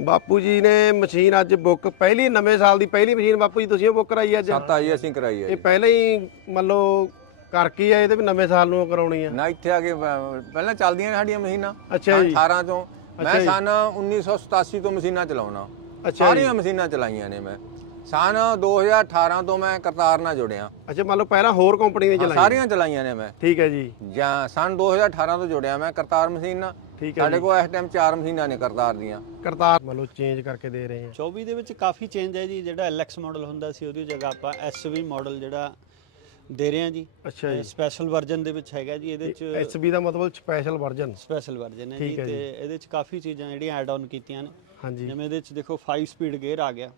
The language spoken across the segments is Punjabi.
ਬਾਪੂ ਜੀ ਨੇ ਮਸ਼ੀਨ ਅੱਜ ਬੁੱਕ ਪਹਿਲੀ ਨਵੇਂ ਸਾਲ ਦੀ ਪਹਿਲੀ ਮਸ਼ੀਨ ਬਾਪੂ ਜੀ ਤੁਸੀਂ ਉਹ ਬੁੱਕ ਕਰਾਈ ਅੱਜ? ਸੱਤ ਆਈ ਅਸੀਂ ਕਰਾਈ ਹੈ ਇਹ ਜੀ। ਪਹਿਲਾਂ ਹੀ ਮੰਨ ਲਓ ਕਰ ਕੀ ਆ ਇਹਦੇ ਵੀ ਨਵੇਂ ਸਾਲ ਨੂੰ ਕਰਾਉਣੀ ਆ। ਨਾ ਇੱਥੇ ਆ ਕੇ ਪ- ਪਹਿਲਾਂ ਚੱਲਦੀਆਂ ਨੇ ਸਾਡੀਆਂ ਮਸ਼ੀਨਾਂ। ਅੱਛਾ ਜੀ। 18 ਤੋਂ। ਮੈਂ। ਸਨ 1987 ਤੋਂ ਮਸ਼ੀਨਾਂ ਚਲਾਉਣਾ। ਅੱਛਾ ਜੀ। ਸਾਰੀਆਂ ਮਸ਼ੀਨਾਂ ਚਲਾਈਆਂ ਨੇ ਮੈਂ। ਸਨ 2018 ਤੋਂ ਮੈਂ ਕਰਤਾਰ ਨਾਲ ਜੁੜਿਆ। ਅੱਛਾ ਮੰਨ ਲਓ ਪਹਿਲਾਂ ਹੋਰ ਕੰਪਨੀ ਨੇ ਹਾਂ, ਚਲਾਈ ਸਾਰੀਆਂ ਚਲਾਈਆਂ ਨੇ ਮੈਂ। ਠੀਕ ਹੈ ਜੀ। ਜਾਂ ਸਨ 2018 ਤੋਂ ਜੁੜਿਆ ਮੈਂ ਕਰਤਾਰ ਮਸ਼ੀਨ ਨਾਲ। ਠੀਕ ਹੈ ਸਾਡੇ ਕੋਲ ਇਸ ਟਾਈਮ ਚਾਰ ਮਸ਼ੀਨਾਂ ਨੇ ਕਰਤਾਰ ਦੀਆਂ। ਕਰਤਾਰ ਮੰਨ ਲਓ ਚੇਂਜ ਕਰਕੇ ਦੇ ਰਹੇ ਆ 24 ਦੇ ਵਿੱਚ ਕਾਫੀ ਚੇਂਜ ਹੈ ਜੀ। ਜਿਹੜਾ LX ਮਾਡਲ ਹੁੰਦਾ ਸੀ ਉਹਦੀ ਜਗ੍ਹਾ ਆਪਾਂ SV ਮਾਡਲ ਜਿਹੜਾ ਦੇ ਰਹੇ ਹਾਂ ਜੀ। ਅੱਛਾ ਜੀ। ਸਪੈਸ਼ਲ ਵਰਜ਼ਨ ਦੇ ਵਿੱਚ ਹੈਗਾ ਜੀ ਇਹਦੇ ਚ ਐਸਬੀ ਦਾ ਮਤਲਬ ਸਪੈਸ਼ਲ ਵਰਜਨ ਸਪੈਸ਼ਲ ਵਰਜ਼ਨ ਹੈ ਜੀ ਤੇ ਇਹਦੇ ਚ ਕਾਫੀ ਚੀਜ਼ਾਂ ਜਿਹੜੀਆਂ ਐਡ ਆਨ ਕੀਤੀਆਂ ਨੇ। ਹਾਂਜੀ। ਜਿਵੇਂ ਇਹਦੇ ਚ ਦੇਖੋ 5 ਸਪੀਡ ਗੇਅਰ ਆ ਗਿਆ।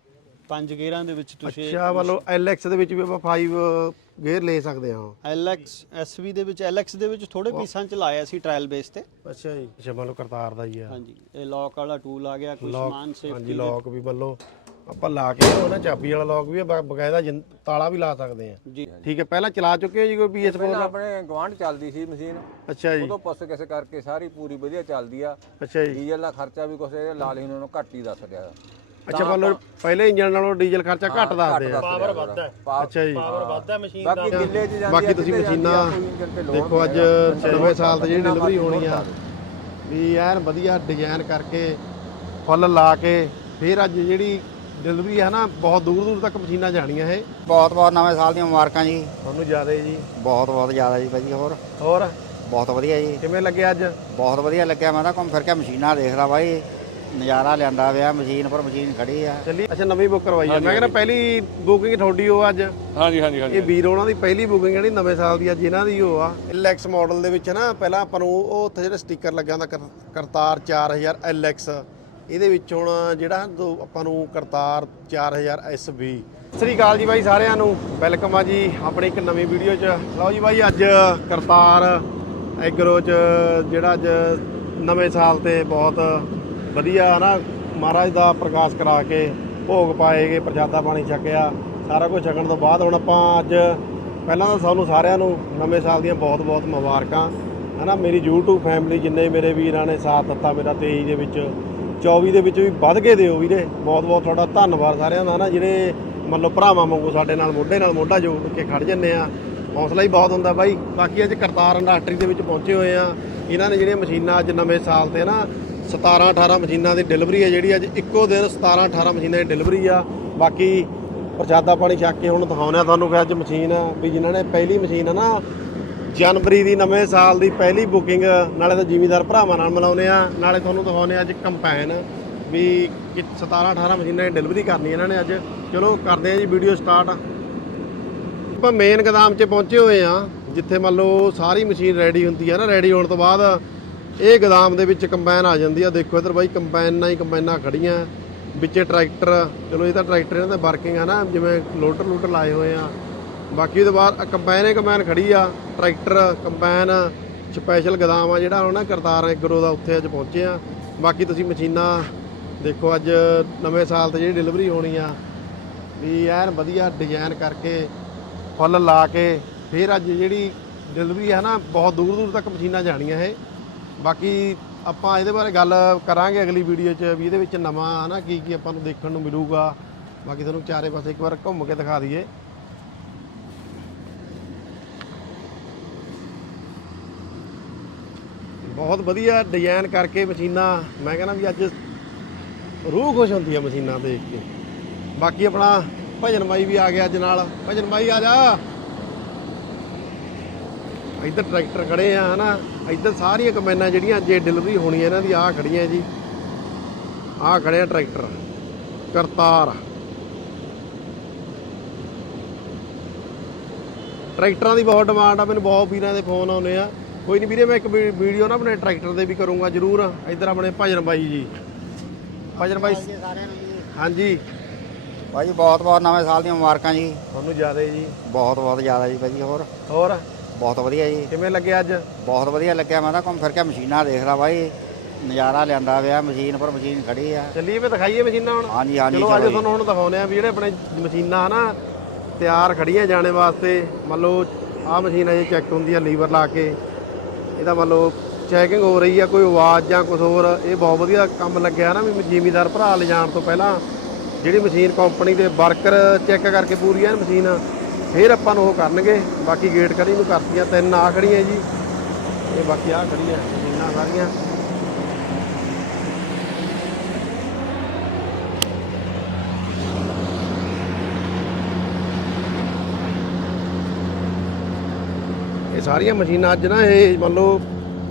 ਪੰਜ ਗੇਅਰਾਂ ਦੇ ਵਿੱਚ ਤੁਸੀਂ ਅੱਛਾ ਲਓ LX ਦੇ ਵਿੱਚ ਵੀ ਆਪਾਂ 5 ਗੇਅਰ ਲੈ ਸਕਦੇ ਹਾਂ। LX SV ਦੇ ਵਿੱਚ LX ਦੇ ਵਿੱਚ ਥੋੜੇ ਪੀਸਾਂ ਚ ਲਾਇਆ ਸੀ ਟ੍ਰਾਇਲ ਬੇਸ ਤੇ। ਅੱਛਾ ਜੀ। ਅੱਛਾ ਮੰਨ ਲਓ ਕਰਤਾਰ ਦਾ ਹੀ ਆ। ਹਾਂਜੀ ਇਹ ਲੌਕ ਵਾਲਾ ਟੂਲ ਆ ਗਿਆ ਕੋਈ ਸਮਾਨ ਹਾਂਜੀ ਸੇਫਟੀ ਲੌਕ ਵੀ ਮੰਨ ਲਓ ਆਪਾਂ ਲਾ ਕੇ ਉਹਨਾਂ ਚਾਬੀ ਵਾਲਾ ਲੌਕ ਵੀ ਆ ਬ- ਬਕਾਇਦਾ ਜਿੰ- ਤਾਲਾ ਵੀ ਲਾ ਸਕਦੇ ਆ। ਜੀ। ਠੀਕ ਹੈ ਪਹਿਲਾਂ ਚਲਾ ਚੁੱਕੇ ਹੋ ਜੀ ਕੋਈ ਪਹਿਲਾਂ PS4 ਆਪਣੇ ਗਵਾਂਢ ਚੱਲਦੀ ਸੀ ਮਸ਼ੀਨ। ਅੱਛਾ ਜੀ। ਉਦੋਂ ਪੁੱਛ ਕਿਸ ਕਰਕੇ ਸਾਰੀ ਪੂਰੀ ਵਧੀਆ ਚੱਲਦੀ ਆ। ਅੱਛਾ ਜੀ। ਡੀਜ਼ਲ ਦਾ ਖਰਚਾ ਵੀ ਕੁਛ ਇਹ ਲਾਲ ਹੀ ਨੂੰ ਘੱਟ ਹੀ ਦੱਸ ਰਿਹਾ ਅੱਛਾ ਮੰਨ ਲਓ ਪਹਿਲੇ ਇੰਜਨ ਨਾਲੋਂ ਡੀਜ਼ਲ ਖਰਚਾ ਘੱਟ ਦੱਸਦੇ ਆ। ਪਾਵਰ ਵੱਧਦਾ ਅੱਛਾ ਜੀ। ਵੱਧਦਾ ਮਸ਼ੀਨ ਬਾਕੀ ਕਿੱਲੇ 'ਚ ਜਾਂਦੀ ਬਾਕੀ ਤੁਸੀਂ ਮਸ਼ੀਨਾਂ ਇੰਜਣ ਦੇਖੋ ਅੱਜ। ਨਵੇਂ ਸਾਲ ਤੇ ਜਿਹੜੀ ਡਿਲੀਵਰੀ ਹੋਣੀ ਆ ਵੀ ਐਨ ਵਧੀਆ ਡਿਜ਼ਾਈਨ ਕਰਕੇ ਫੁੱਲ ਲਾ ਕੇ ਫਿਰ ਅੱਜ ਜਿਹੜੀ ਡਿਲੀਵਰੀ ਹੈ ਨਾ ਬਹੁਤ ਦੂਰ ਦੂਰ ਤੱਕ ਮਸ਼ੀਨਾਂ ਜਾਣੀਆਂ ਇਹ। ਬਹੁਤ ਬਹੁਤ ਨਵੇਂ ਸਾਲ ਦੀਆਂ ਮੁਬਾਰਕਾਂ ਜੀ। ਤੁਹਾਨੂੰ ਜ਼ਿਆਦਾ ਜੀ। ਬਹੁਤ ਬਹੁਤ ਜ਼ਿਆਦਾ ਜੀ ਭਾਜੀ ਹੋਰ? ਹੋਰ? ਬਹੁਤ ਵਧੀਆ ਜੀ। ਕਿਵੇਂ ਲੱਗਿਆ ਅੱਜ? ਬਹੁਤ ਵਧੀਆ ਲੱਗਿਆ ਮੈਂ ਤਾਂ ਘੁੰਮ ਫਿਰ ਕੇ ਮਸ਼ੀਨਾਂ ਦੇਖਦਾ ਬਾਈ। ਨਜ਼ਾਰਾ ਲਿਆਂਦਾ ਪਿਆ ਮਸ਼ੀਨ ਪਰ ਮਸ਼ੀਨ ਖੜੀ ਆ। ਚੱਲੀ। ਅੱਛਾ ਨਵੀਂ ਬੁੱਕ ਕਰਵਾਈ ਆ। ਮੈਂ ਕਹਿੰਦਾ ਪਹਿਲੀ ਬੁਕਿੰਗ ਤੁਹਾਡੀ ਉਹ ਅੱਜ। ਹਾਂਜੀ ਹਾਂਜੀ ਹਾਂਜੀ। ਇਹ ਵੀਰ ਉਹਨਾਂ ਦੀ ਪਹਿਲੀ ਬੁਕਿੰਗ ਜਿਹੜੀ ਨਵੇਂ ਸਾਲ ਦੀ ਅੱਜ ਇਹਨਾਂ ਦੀ ਉਹ ਆ। LX ਮਾਡਲ ਦੇ ਵਿੱਚ ਨਾ ਪਹਿਲਾਂ ਆਪਾਂ ਨੂੰ ਉਹ ਉੱਥੇ ਜਿਹੜਾ ਸਟicker ਲੱਗਾ ਹੁੰਦਾ ਕਰ- ਕਰਤਾਰ 4000 LX ਇਹਦੇ ਵਿੱਚ ਹੁਣ ਜਿਹੜਾ ਆਪਾਂ ਨੂੰ ਕਰਤਾਰ 4000 SB ਸ੍ਰੀ ਅਕਾਲ ਜੀ ਬਾਈ ਸਾਰਿਆਂ ਨੂੰ। ਵੈਲਕਮ ਆ ਜੀ ਆਪਣੀ ਇੱਕ ਨਵੀਂ ਵੀਡੀਓ 'ਚ। ਲਓ ਜੀ ਬਾਈ ਅੱਜ ਕਰਤਾਰ ਐਗਰੋ 'ਚ ਜਿਹੜਾ ਅੱਜ ਨਵੇਂ ਸਾਲ ਤੇ ਬਹੁਤ ਵਧੀਆ ਨਾ ਮਹਾਰਾਜ ਦਾ ਪ੍ਰਕਾਸ਼ ਕਰਾ ਕੇ, ਭੋਗ ਪਾਏ ਗਏ, ਪ੍ਰਸ਼ਾਦਾ ਪਾਣੀ ਛਕਿਆ, ਸਾਰਾ ਕੁਝ ਛਕਣ ਤੋਂ ਬਾਅਦ ਹੁਣ ਆਪਾਂ ਅੱਜ ਪਹਿਲਾਂ ਤਾਂ ਸਾਨੂੰ ਸਾਰਿਆਂ ਨੂੰ ਨਵੇਂ ਸਾਲ ਦੀਆਂ ਬਹੁਤ-ਬਹੁਤ ਮੁਬਾਰਕਾਂ। ਹਨਾ, ਮੇਰੀ YouTube ਫੈਮਿਲੀ ਜਿੰਨੇ ਮੇਰੇ ਵੀਰਾਂ ਨੇ, ਸਾਥ ਦਿੱਤਾ ਮੇਰਾ 23 ਦੇ ਵਿੱਚ 24 ਦੇ ਵਿੱਚ ਵੀ ਵੱਧ ਕੇ ਦਿਓ ਵੀਰੇ। ਬਹੁਤ-ਬਹੁਤ ਤੁਹਾਡਾ ਧੰਨਵਾਦ ਸਾਰਿਆਂ ਦਾ ਨਾ ਜਿਹੜੇ ਮੰਨ ਲਓ ਭਰਾਵਾਂ ਵਾਂਗੂ ਸਾਡੇ ਨਾਲ, ਮੋਢੇ ਨਾਲ, ਮੋਢਾ ਜੋੜ ਕੇ ਖੜ ਜੰਨੇ ਆ। ਹੌਸਲਾ ਹੀ ਬਹੁਤ ਹੁੰਦਾ ਬਾਈ। ਬਾਕੀ ਅੱਜ ਕਰਤਾਰ ਇੰਡਸਟਰੀ ਦੇ ਵਿੱਚ ਪਹੁੰਚੇ ਹੋਏ ਆ। ਇਹਨਾਂ ਨੇ ਜਿਹੜੀਆਂ ਮਸ਼ੀਨਾਂ ਅੱਜ ਨਵੇਂ ਸਾਲ ਤੇ ਨਾ 17 18 ਮਸ਼ੀਨਾਂ ਦੀ ਡਿਲੀਵਰੀ ਹੈ ਜਿਹੜੀ ਅੱਜ ਇੱਕੋ ਦਿਨ 17 18 ਮਸ਼ੀਨਾਂ ਦੀ ਡਿਲੀਵਰੀ ਆ। ਬਾਕੀ ਪ੍ਰਸ਼ਾਦਾ ਪਾਣੀ ਛੱਕ ਕੇ ਹੁਣ ਦਿਖਾਉਂਦੇ ਆ ਤੁਹਾਨੂੰ ਕਿ ਅੱਜ ਮਸ਼ੀਨ ਵੀ ਜਿਨ੍ਹਾਂ ਨੇ ਪਹਿਲੀ ਮਸ਼ੀਨ ਹੈ ਨਾ, ਜਨਵਰੀ ਦੀ ਨਵੇਂ ਸਾਲ ਦੀ ਪਹਿਲੀ ਬੁਕਿੰਗ ਨਾਲੇ ਤਾਂ ਜ਼ਿਮੀਦਾਰ ਭਰਾਵਾਂ ਨਾਲ ਮਿਲਾਉਂਦੇ ਆ। ਨਾਲੇ ਤੁਹਾਨੂੰ ਦਿਖਾਉਂਦੇ ਆ ਅੱਜ ਕੰਪੈਨ ਵੀ ਕਿ 17 18 ਮਸ਼ੀਨਾਂ ਦੀ ਡਿਲੀਵਰੀ ਕਰਨੀ ਇਹਨਾਂ ਨੇ ਅੱਜ। ਚਲੋ ਕਰਦੇ ਆ ਜੀ ਵੀਡੀਓ ਸਟਾਰਟ ਆਪਾਂ ਮੇਨ ਗਦਾਮ 'ਚ ਪਹੁੰਚੇ ਹੋਏ ਆ, ਜਿੱਥੇ ਮੰਨ ਲਓ ਸਾਰੀ ਮਸ਼ੀਨ ਰੈਡੀ ਹੁੰਦੀ ਆ ਨਾ ਰੈਡੀ ਹੋਣ ਤੋਂ ਬਾਅਦ ਇਹ ਗਦਾਮ ਦੇ ਵਿੱਚ ਕੰਬਾਈਨ ਆ ਜਾਂਦੀ ਆ। ਦੇਖੋ ਇਧਰ ਬਾਈ, ਕੰਬਾਈਨਾਂ ਹੀ ਕੰਬਾਈਨਾਂ ਖੜੀਆਂ। ਵਿੱਚੇ ਟਰੈਕਟਰ, ਚਲੋ ਇਹ ਤਾਂ ਟਰੈਕਟਰ ਇਹਨਾਂ ਦਾ ਵਰਕਿੰਗ ਆ ਨਾ, ਜਿਵੇਂ ਲੋਟਰ ਲੂਟਰ ਲਾਏ ਹੋਏ ਆ। ਬਾਕੀ ਉਹਦੇ ਬਾਅਦ ਕੰਬਾਈਨ ਹੀ ਕੰਬਾਈਨ ਖੜੀ ਆ। ਟਰੈਕਟਰ, ਕੰਬਾਈਨ, ਸਪੈਸ਼ਲ ਗਦਾਮ ਆ ਜਿਹੜਾ ਹੁਣ ਨਾ ਕਰਤਾਰ ਐਗਰੋ ਦਾ ਉੱਥੇ ਅੱਜ ਪਹੁੰਚੇ ਆ। ਬਾਕੀ ਤੁਸੀਂ ਮਸ਼ੀਨਾਂ ਦੇਖੋ, ਅੱਜ ਨਵੇਂ ਸਾਲ ਤੇ ਜਿਹੜੀ ਡਿਲੀਵਰੀ ਹੋਣੀ ਆ, ਵੀ ਐਨ ਵਧੀਆ ਡਿਜ਼ਾਈਨ ਕਰਕੇ, ਫੁੱਲ ਲਾ ਕੇ, ਫਿਰ ਅੱਜ ਜਿਹੜੀ ਡਿਲੀਵਰੀ ਹੈ ਨਾ, ਬਹੁਤ ਦੂਰ ਦੂਰ ਤੱਕ ਮਸ਼ੀਨਾਂ ਜਾਣੀਆਂ ਇਹ। ਬਾਕੀ ਆਪਾਂ ਇਹਦੇ ਬਾਰੇ ਗੱਲ ਕਰਾਂਗੇ ਅਗਲੀ ਵੀਡੀਓ 'ਚ ਵੀ ਇਹਦੇ ਵਿੱਚ ਨਵਾਂ ਹੈ ਨਾ ਕੀ ਕੀ ਆਪਾਂ ਨੂੰ ਦੇਖਣ ਨੂੰ ਮਿਲੂਗਾ। ਬਾਕੀ ਤੁਹਾਨੂੰ ਚਾਰੇ ਪਾਸੇ ਇੱਕ ਵਾਰ ਘੁੰਮ ਕੇ ਦਿਖਾ ਦਈਏ। ਬਹੁਤ ਵਧੀਆ ਡਿਜ਼ਾਈਨ ਕਰਕੇ ਮਸ਼ੀਨਾਂ, ਮੈਂ ਕਹਿੰਦਾ ਵੀ ਅੱਜ ਰੂਹ ਖੁਸ਼ ਹੁੰਦੀ ਆ ਮਸ਼ੀਨਾਂ ਦੇਖ ਕੇ। ਬਾਕੀ ਆਪਣਾ ਭਜਨ ਮਾਈ ਵੀ ਆ ਗਿਆ ਅੱਜ ਨਾਲ। ਭਜਨ ਮਾਈ ਆ ਜਾ। ਇੱਧਰ ਟਰੈਕਟਰ ਖੜੇ ਆ ਹਨਾ। ਇੱਧਰ ਸਾਰੀਆਂ ਕਮੈਨਾਂ ਜਿਹੜੀਆਂ ਜੇ ਡਿਲੀਵਰੀ ਹੋਣੀ ਹੈ ਇਹਨਾਂ ਦੀ ਆਹ ਖੜੀਆਂ ਜੀ। ਆਹ ਖੜੇ ਆ ਟਰੈਕਟਰ ਕਰਤਾਰ। ਟਰੈਕਟਰਾਂ ਦੀ ਬਹੁਤ ਡਿਮਾਂਡ ਆ ਮੈਨੂੰ ਬਹੁਤ ਵੀਰਾਂ ਦੇ ਫੋਨ ਆਉਂਦੇ ਆ। ਕੋਈ ਨਹੀਂ ਵੀਰੇ ਮੈਂ ਇੱਕ ਵੀਡੀਓ ਨਾ ਆਪਣੇ ਟਰੈਕਟਰ ਦੇ ਵੀ ਕਰੂੰਗਾ ਜ਼ਰੂਰ। ਇੱਧਰ ਆਪਣੇ ਭਜਨ ਬਾਈ ਜੀ। ਭਜਨ ਬਾਈ ਹਾਂਜੀ। ਭਾਜੀ ਬਹੁਤ ਬਹੁਤ ਨਵੇਂ ਸਾਲ ਦੀਆਂ ਮੁਬਾਰਕਾਂ ਜੀ। ਤੁਹਾਨੂੰ ਜ਼ਿਆਦਾ ਜੀ। ਬਹੁਤ ਬਹੁਤ ਜ਼ਿਆਦਾ ਜੀ ਭਾਜੀ ਹੋਰ? ਹੋਰ? ਬਹੁਤ ਵਧੀਆ ਜੀ। ਕਿਵੇਂ ਲੱਗਿਆ ਅੱਜ? ਬਹੁਤ ਵਧੀਆ ਲੱਗਿਆ ਮੈਂ ਤਾਂ ਘੁੰਮ ਫਿਰ ਕੇ ਮਸ਼ੀਨਾਂ ਦੇਖਦਾ ਬਾਈ। ਨਜ਼ਾਰਾ ਲਿਆਂਦਾ ਪਿਆ ਮਸ਼ੀਨ ਪਰ ਮਸ਼ੀਨ ਖੜੀ ਆ। ਚੱਲੀਏ ਵੀ ਦਿਖਾਈਏ ਮਸ਼ੀਨਾਂ ਹੁਣ। ਹਾਂਜੀ ਹਾਂਜੀ ਚਲੋ ਅੱਜ ਚਲੋ। ਤੁਹਾਨੂੰ ਹੁਣ ਦਿਖਾਉਂਦੇ ਆ ਵੀ ਜਿਹੜੇ ਆਪਣੇ ਮਸ਼ੀਨਾਂ ਹਨਾ ਤਿਆਰ ਖੜੀਆਂ ਜਾਣੇ ਵਾਸਤੇ। ਮੰਨ ਲਓ ਆਹ ਮਸ਼ੀਨ ਅਜੇ ਚੈੱਕ ਹੁੰਦੀ ਆ ਲੀਵਰ ਲਾ ਕੇ। ਇਹਦਾ ਮੰਨ ਲਓ ਚੈਕਿੰਗ ਹੋ ਰਹੀ ਆ ਕੋਈ ਆਵਾਜ਼ ਜਾਂ ਕੁਝ ਹੋਰ। ਇਹ ਬਹੁਤ ਵਧੀਆ ਕੰਮ ਲੱਗਿਆ ਨਾ ਵੀ ਜ਼ਿਮੀਦਾਰ ਭਰਾ ਲਿਜਾਣ ਤੋਂ ਪਹਿਲਾਂ। ਜਿਹੜੀ ਮਸ਼ੀਨ ਕੰਪਨੀ ਦੇ ਵਰਕਰ ਚੈੱਕ ਕਰਕੇ ਪੂਰੀ ਐਨ ਮਸ਼ੀਨ। ਫਿਰ ਆਪਾਂ ਨੂੰ ਉਹ ਕਰਨਗੇ। ਬਾਕੀ ਗੇਟ ਖੜੀ ਨੂੰ ਕਰਤੀਆਂ, ਤਿੰਨ ਆ ਖੜੀਆਂ ਜੀ। ਇਹ ਬਾਕੀ ਆ ਖੜੀਆਂ ਮਸ਼ੀਨਾਂ ਸਾਰੀਆਂ। ਇਹ ਸਾਰੀਆਂ ਮਸ਼ੀਨਾਂ ਅੱਜ ਨਾ ਇਹ ਮੰਨ ਲਓ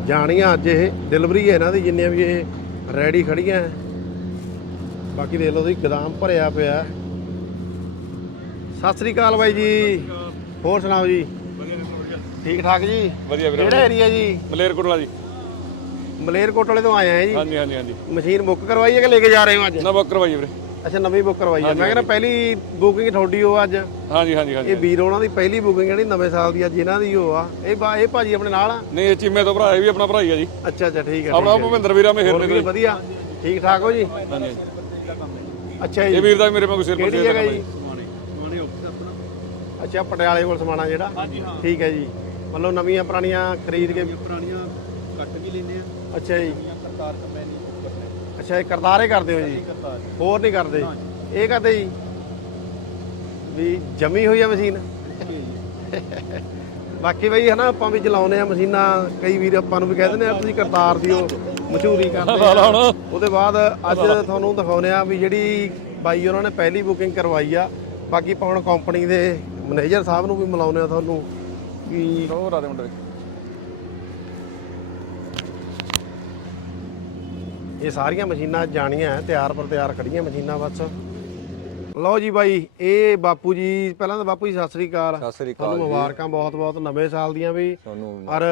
ਜਾਣੀਆਂ ਅੱਜ ਇਹ ਡਿਲੀਵਰੀ ਹੈ ਇਹਨਾਂ ਦੀ ਜਿੰਨੀਆਂ ਵੀ ਇਹ ਰੈਡੀ ਖੜੀਆਂ। ਬਾਕੀ ਦੇਖ ਲਓ ਤੁਸੀਂ, ਗਦਾਮ ਭਰਿਆ ਪਿਆ। ਸਤਿ ਸ੍ਰੀ ਅਕਾਲ ਬਾਈ ਜੀ। ਹੋਰ ਸੁਣਾਓ ਜੀ? ਠੀਕ ਠਾਕ ਜੀ? ਵਧੀਆ ਵੀਰੇ ਕਿਹੜਾ ਏਰੀਆ ਜੀ? ਮਲੇਰਕੋਟਲਾ ਜੀ। ਮਲੇਰਕੋਟਲੇ ਤੋਂ ਆਏ ਆ ਜੀ? ਹਾਂਜੀ ਹਾਂਜੀ ਹਾਂਜੀ। ਮਸ਼ੀਨ ਬੁੱਕ ਕਰਵਾਈ ਹੈ ਕਿ ਲੈ ਕੇ ਜਾ ਰਹੇ ਹੋ ਅੱਜ? ਨਾ ਬੱਕਰ ਭਾਈ ਵੀਰੇ। ਅੱਛਾ ਨਵੀਂ ਬੁੱਕ ਕਰਵਾਈ ਹੈ। ਮੈਂ ਕਹਿੰਦਾ ਪਹਿਲੀ ਬੁਕਿੰਗ ਤੁਹਾਡੀ ਉਹ ਅੱਜ। ਹਾਂਜੀ ਹਾਂਜੀ ਇਹ ਹਾਂਜੀ ਵੀਰ ਉਹਨਾਂ ਦੀ ਪਹਿਲੀ ਬੁਕਿੰਗ ਜਿਹੜੀ ਨਵੇਂ ਸਾਲ ਦੀ ਅੱਜ ਇਹਨਾਂ ਦੀ ਉਹ ਆ। ਇਹ ਬਾ- ਇਹ ਭਾਜੀ ਆਪਣੇ ਨਾਲ ਆ? ਨਹੀਂ ਇਹ ਚੀਮੇ ਤੋਂ ਭਰਾ ਇਹ ਵੀ ਆਪਣਾ ਭਰਾ ਹੀ ਆ ਜੀ। ਅੱਛਾ ਅੱਛਾ ਠੀਕ ਹੈ ਆਪਣਾ ਭੁਪਿੰਦਰ ਵੀਰਾ ਹੋਰ ਮੇਹਰ ਵੀ ਵਧੀਆ? ਠੀਕ ਠਾਕ ਹੋ ਜੀ? ਹਾਂਜੀ ਅੱਛਾ ਇਹ ਜੀ ਵੀਰ ਦਾ ਮੇਰੇ ਕੋਲ ਸਿਰ ਪਰ ਕਿਹੜੀ ਜਗ੍ਹਾ ਜੀ? ਅੱਛਾ ਪਟਿਆਲੇ ਕੋਲ ਸਮਾਣਾ ਜਿਹੜਾ? ਠੀਕ ਹੈ ਜੀ। ਮਤਲਬ ਨਵੀਆਂ ਪੁਰਾਣੀਆਂ ਖਰੀਦ ਕੇ ਪੁਰਾਣੀਆਂ ਕੱਟ ਵੀ ਲੈਨੇ ਆ। ਅੱਛਾ ਜੀ। ਕਰਤਾਰ ਕੰਪਨੀ ਕੱਟਨੇ ਅੱਛਾ ਇਹ ਕਰਤਾਰੇ ਕਰਦੇ ਹੋ ਜੀ? ਕਰਤਾਰ। ਹੋਰ ਨਹੀਂ ਕਰਦੇ? ਇਹ ਕਰਦੇ ਜੀ? ਵੀ ਜਮੀ ਹੋਈ ਆ ਮਸ਼ੀਨ? ਬਾਕੀ ਬਈ ਹਨਾ ਆਪਾਂ ਵੀ ਚਲਾਉਨੇ ਆ ਮਸ਼ੀਨਾਂ। ਕਈ ਵੀਰ ਆਪਾਂ ਨੂੰ ਵੀ ਕਹਿ ਦਿੰਦੇ ਆ ਤੁਸੀਂ ਕਰਤਾਰ ਦੀ ਉਹ ਮਸ਼ਹੂਰੀ ਕਰਦੇ ਆ। ਉਹਦੇ ਬਾਅਦ ਅੱਜ ਤੁਹਾਨੂੰ ਦਿਖਾਉਨੇ ਆ ਵੀ ਜਿਹੜੀ ਬਾਈ ਉਹਨਾਂ ਨੇ ਪਹਿਲੀ ਬੁਕਿੰਗ ਕਰਵਾਈ ਆ। ਬਾਕੀ ਆਪਾਂ ਹੁਣ ਕੰਪਨੀ ਦੇ ਮੈਨੇਜਰ ਸਾਹਿਬ ਨੂੰ ਵੀ ਮਿਲਾਉਨੇ ਆ ਤੁਹਾਨੂੰ ਵੀ ਹੋਰ ਆ ਦੇ ਮੁੰਡੇ ਇਹ ਸਾਰੀਆਂ ਮਸ਼ੀਨਾਂ ਜਾਣੀਆਂ ਹੈ, ਤਿਆਰ ਪਰ ਤਿਆਰ ਖੜੀਆਂ ਮਸ਼ੀਨਾਂ ਬਸ। ਲਓ ਜੀ ਬਾਈ ਇਹ ਬਾਪੂ ਜੀ ਪਹਿਲਾਂ ਤਾਂ ਬਾਪੂ ਜੀ ਸਤਿ ਸ੍ਰੀ ਅਕਾਲ। ਸਤਿ ਸ੍ਰੀ ਅਕਾਲ ਤੁਹਾਨੂੰ ਮੁਬਾਰਕਾਂ ਬਹੁਤ ਬਹੁਤ ਨਵੇਂ ਸਾਲ ਦੀਆਂ ਵੀ। ਤੁਹਾਨੂੰ ਔਰ